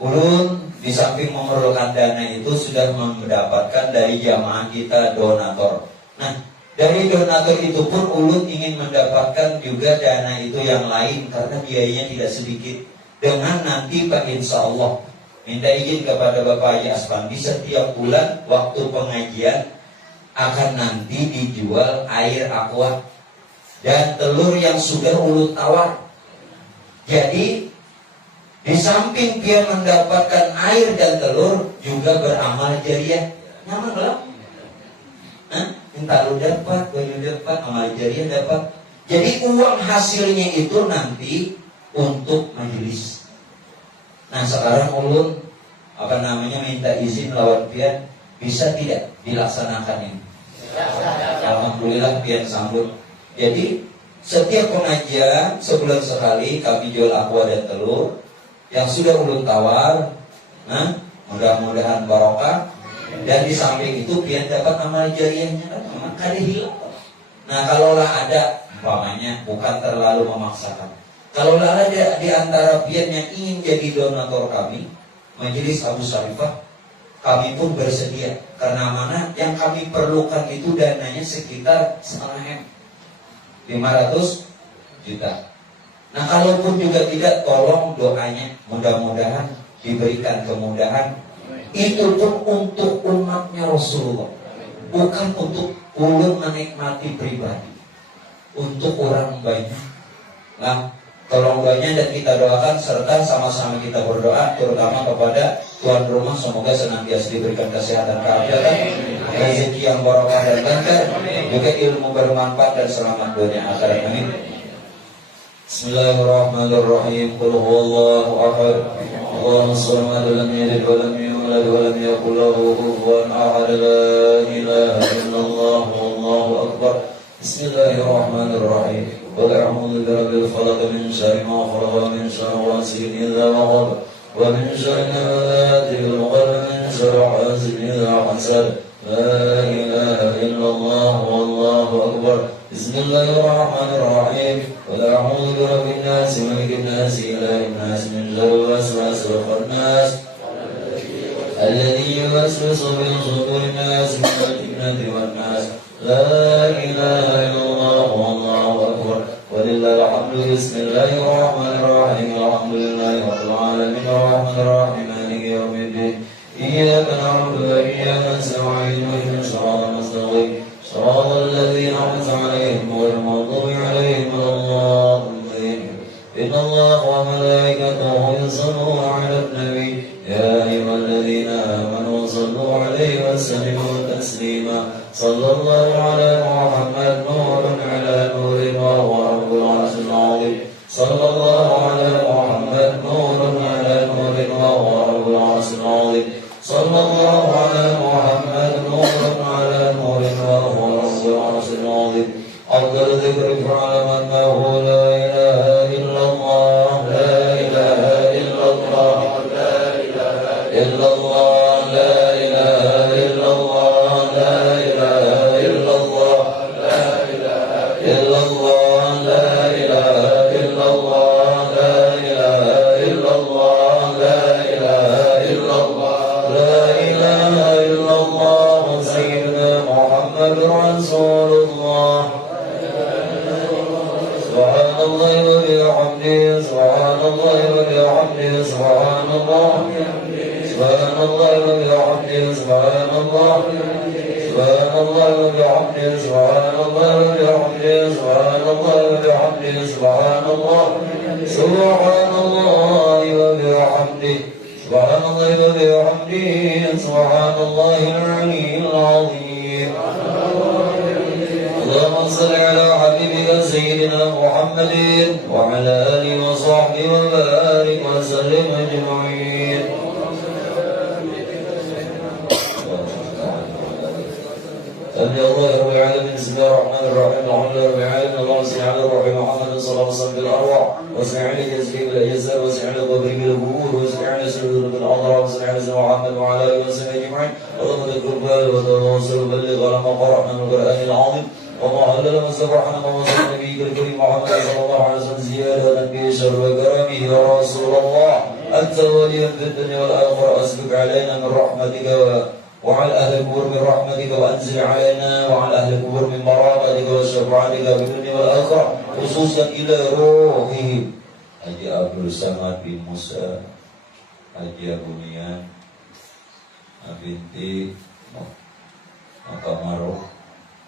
Ulun di samping memerlukan dana itu sudah mendapatkan dari jamaah kita donatur. Nah, dari donatur itu pun ulun ingin mendapatkan juga dana itu yang lain karena biayanya tidak sedikit. Dengan nanti Pak Insya Allah minta izin kepada Bapak Haji Aspandi setiap bulan waktu pengajian akan nanti dijual air aqua dan telur yang sudah ulun tawar. Jadi di samping dia mendapatkan air dan telur juga beramal jariah. Nyaman belum? Minta lu dapat, baju dapat, amal jariah dapat. Jadi uang hasilnya itu nanti untuk majelis. Nah sekarang ulun minta izin lawan pian bisa tidak dilaksanakan ini? Alhamdulillah pian sambut. Jadi setiap pengajian sebulan sekali kami jual aqua dan telur yang sudah ulun tawar. Nah mudah-mudahan barokah. Dan di samping itu pian dapat amal jariahnya kan kali hilang. Nah kalaulah ada umpamanya bukan terlalu memaksakan. Kalaulah ada di antara pian yang ingin jadi donatur kami Majelis Abu Syarifah, kami pun bersedia. Karena mana yang kami perlukan itu dananya sekitar 500 juta. Nah kalaupun juga tidak, tolong doanya mudah-mudahan diberikan kemudahan. Itu pun untuk umatnya Rasulullah, bukan untuk ulun menikmati pribadi, untuk orang banyak. Nah tolong doanya dan kita doakan serta sama-sama kita berdoa terutama kepada tuan rumah, semoga senantiasa diberikan kesehatan, keafiatan, rezeki yang barokah dan lancar, juga ilmu bermanfaat dan selamat dunia akhirat. Amin. Bismillahirrahmanirrahim. Qul huwallahu ahad. Allahumma shalli ala lam yalid wa lam yulad wa lam yakul lahu kufuwan ahad. La ilaha illallah wallahu akbar. Bismillahirrahmanirrahim. Qul a'udzu birabbil falaq min syarri ma khalaq wa min syarri ghasiqin idza waqab wa min syarri naffathati fil 'uqad wa min syarri hasidin idza hasad. La ilaha illallah wallahu akbar. Bismillahirrahmanirrahim. Qul a'udzu birabbin nas malikin nas ilahin nas min syarril waswasil khannas alladzi yuwaswisu fi sudurin nas min al-jinnati wan nas. La ilaha illallah wallahu akbar. Walillahil hamdu. Bismillahirrahmanirrahim. Alhamdulillahi rabbil alamin arrahmanir rahim maliki yaumiddin. Iyyaka na'budu wa iyyaka nasta'in ihdinas siratal mustaqim siratal ladzina an'amta 'alaihim ghairil maghdubi 'alaihim waladdallin. Innallaha wa malaikatahu yusalluna 'alan nabiy ya ayyuhalladzina amanu sallu 'alaihi wa sallimu taslima. Sallallahu 'ala Muhammad nurun 'ala nurin wa huwa rabbul 'arsyil 'azim. Sallallahu 'ala Muhammad nurun 'ala nurin wa huwa rabbul 'arsyil 'azim. صلى الله على محمد نور على نور وهو رأس عظيم أفضل ذكر فعل من هو لا إله إلا الله لا إله إلا الله لا إله إلا الله لا إله إلا الله لا إله إلا الله لا إله إلا الله لا إله إلا الله لا إله إلا الله لا إله إلا الله لا إله إلا الله سيدنا محمد رسول الله سبحان الله وبحمده سبحان الله وبحمده سبحان الله سبحان الله وبحمده سبحان الله سبحان الله وبحمده سبحان الله وبحمده سبحان الله وبحمده سبحان الله سبحان الله وبحمده سبحان الله وبحمده سبحان الله العلي العظيم اللهم صل على حبيبك سيدنا محمد وعلى آله وصحبه وبارك وسلم أجمعين. آمين. الله رب العالمين. بسم الله الرحمن الرحيم. الحمد لله رب العالمين. اللهم صل على روح محمد صلى الله عليه وسلم بالأرواح وصل على جزيره بالأجساد وصل على قبره بالقبور وصل على سرور بالأضرار وصل على سيدنا محمد وعلى آله وصحبه أجمعين. اللهم ذكر بالي وتواصل بلغ لما قرأنا من القرآن العظيم وما هلل مستفرحنا وصل نبيك الكريم محمد صلى الله عليه وسلم زيادة بشر وكرمه يا رسول الله أنت ولي في الدنيا والآخرة أسبق علينا من رحمتك وعلى أهل القبور من رحمتك وأنزل علينا وعلى أهل القبور من مرامتك وشفاعتك في الدنيا والآخرة خصوصا إلى روحه Haji Abdul Samad bin Musa, Haji Abunian binti Makamaro,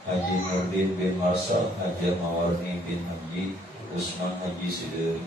Haji Nurdin bin Marsal, Haji Mawarni bin Haji Usman Haji Sideri.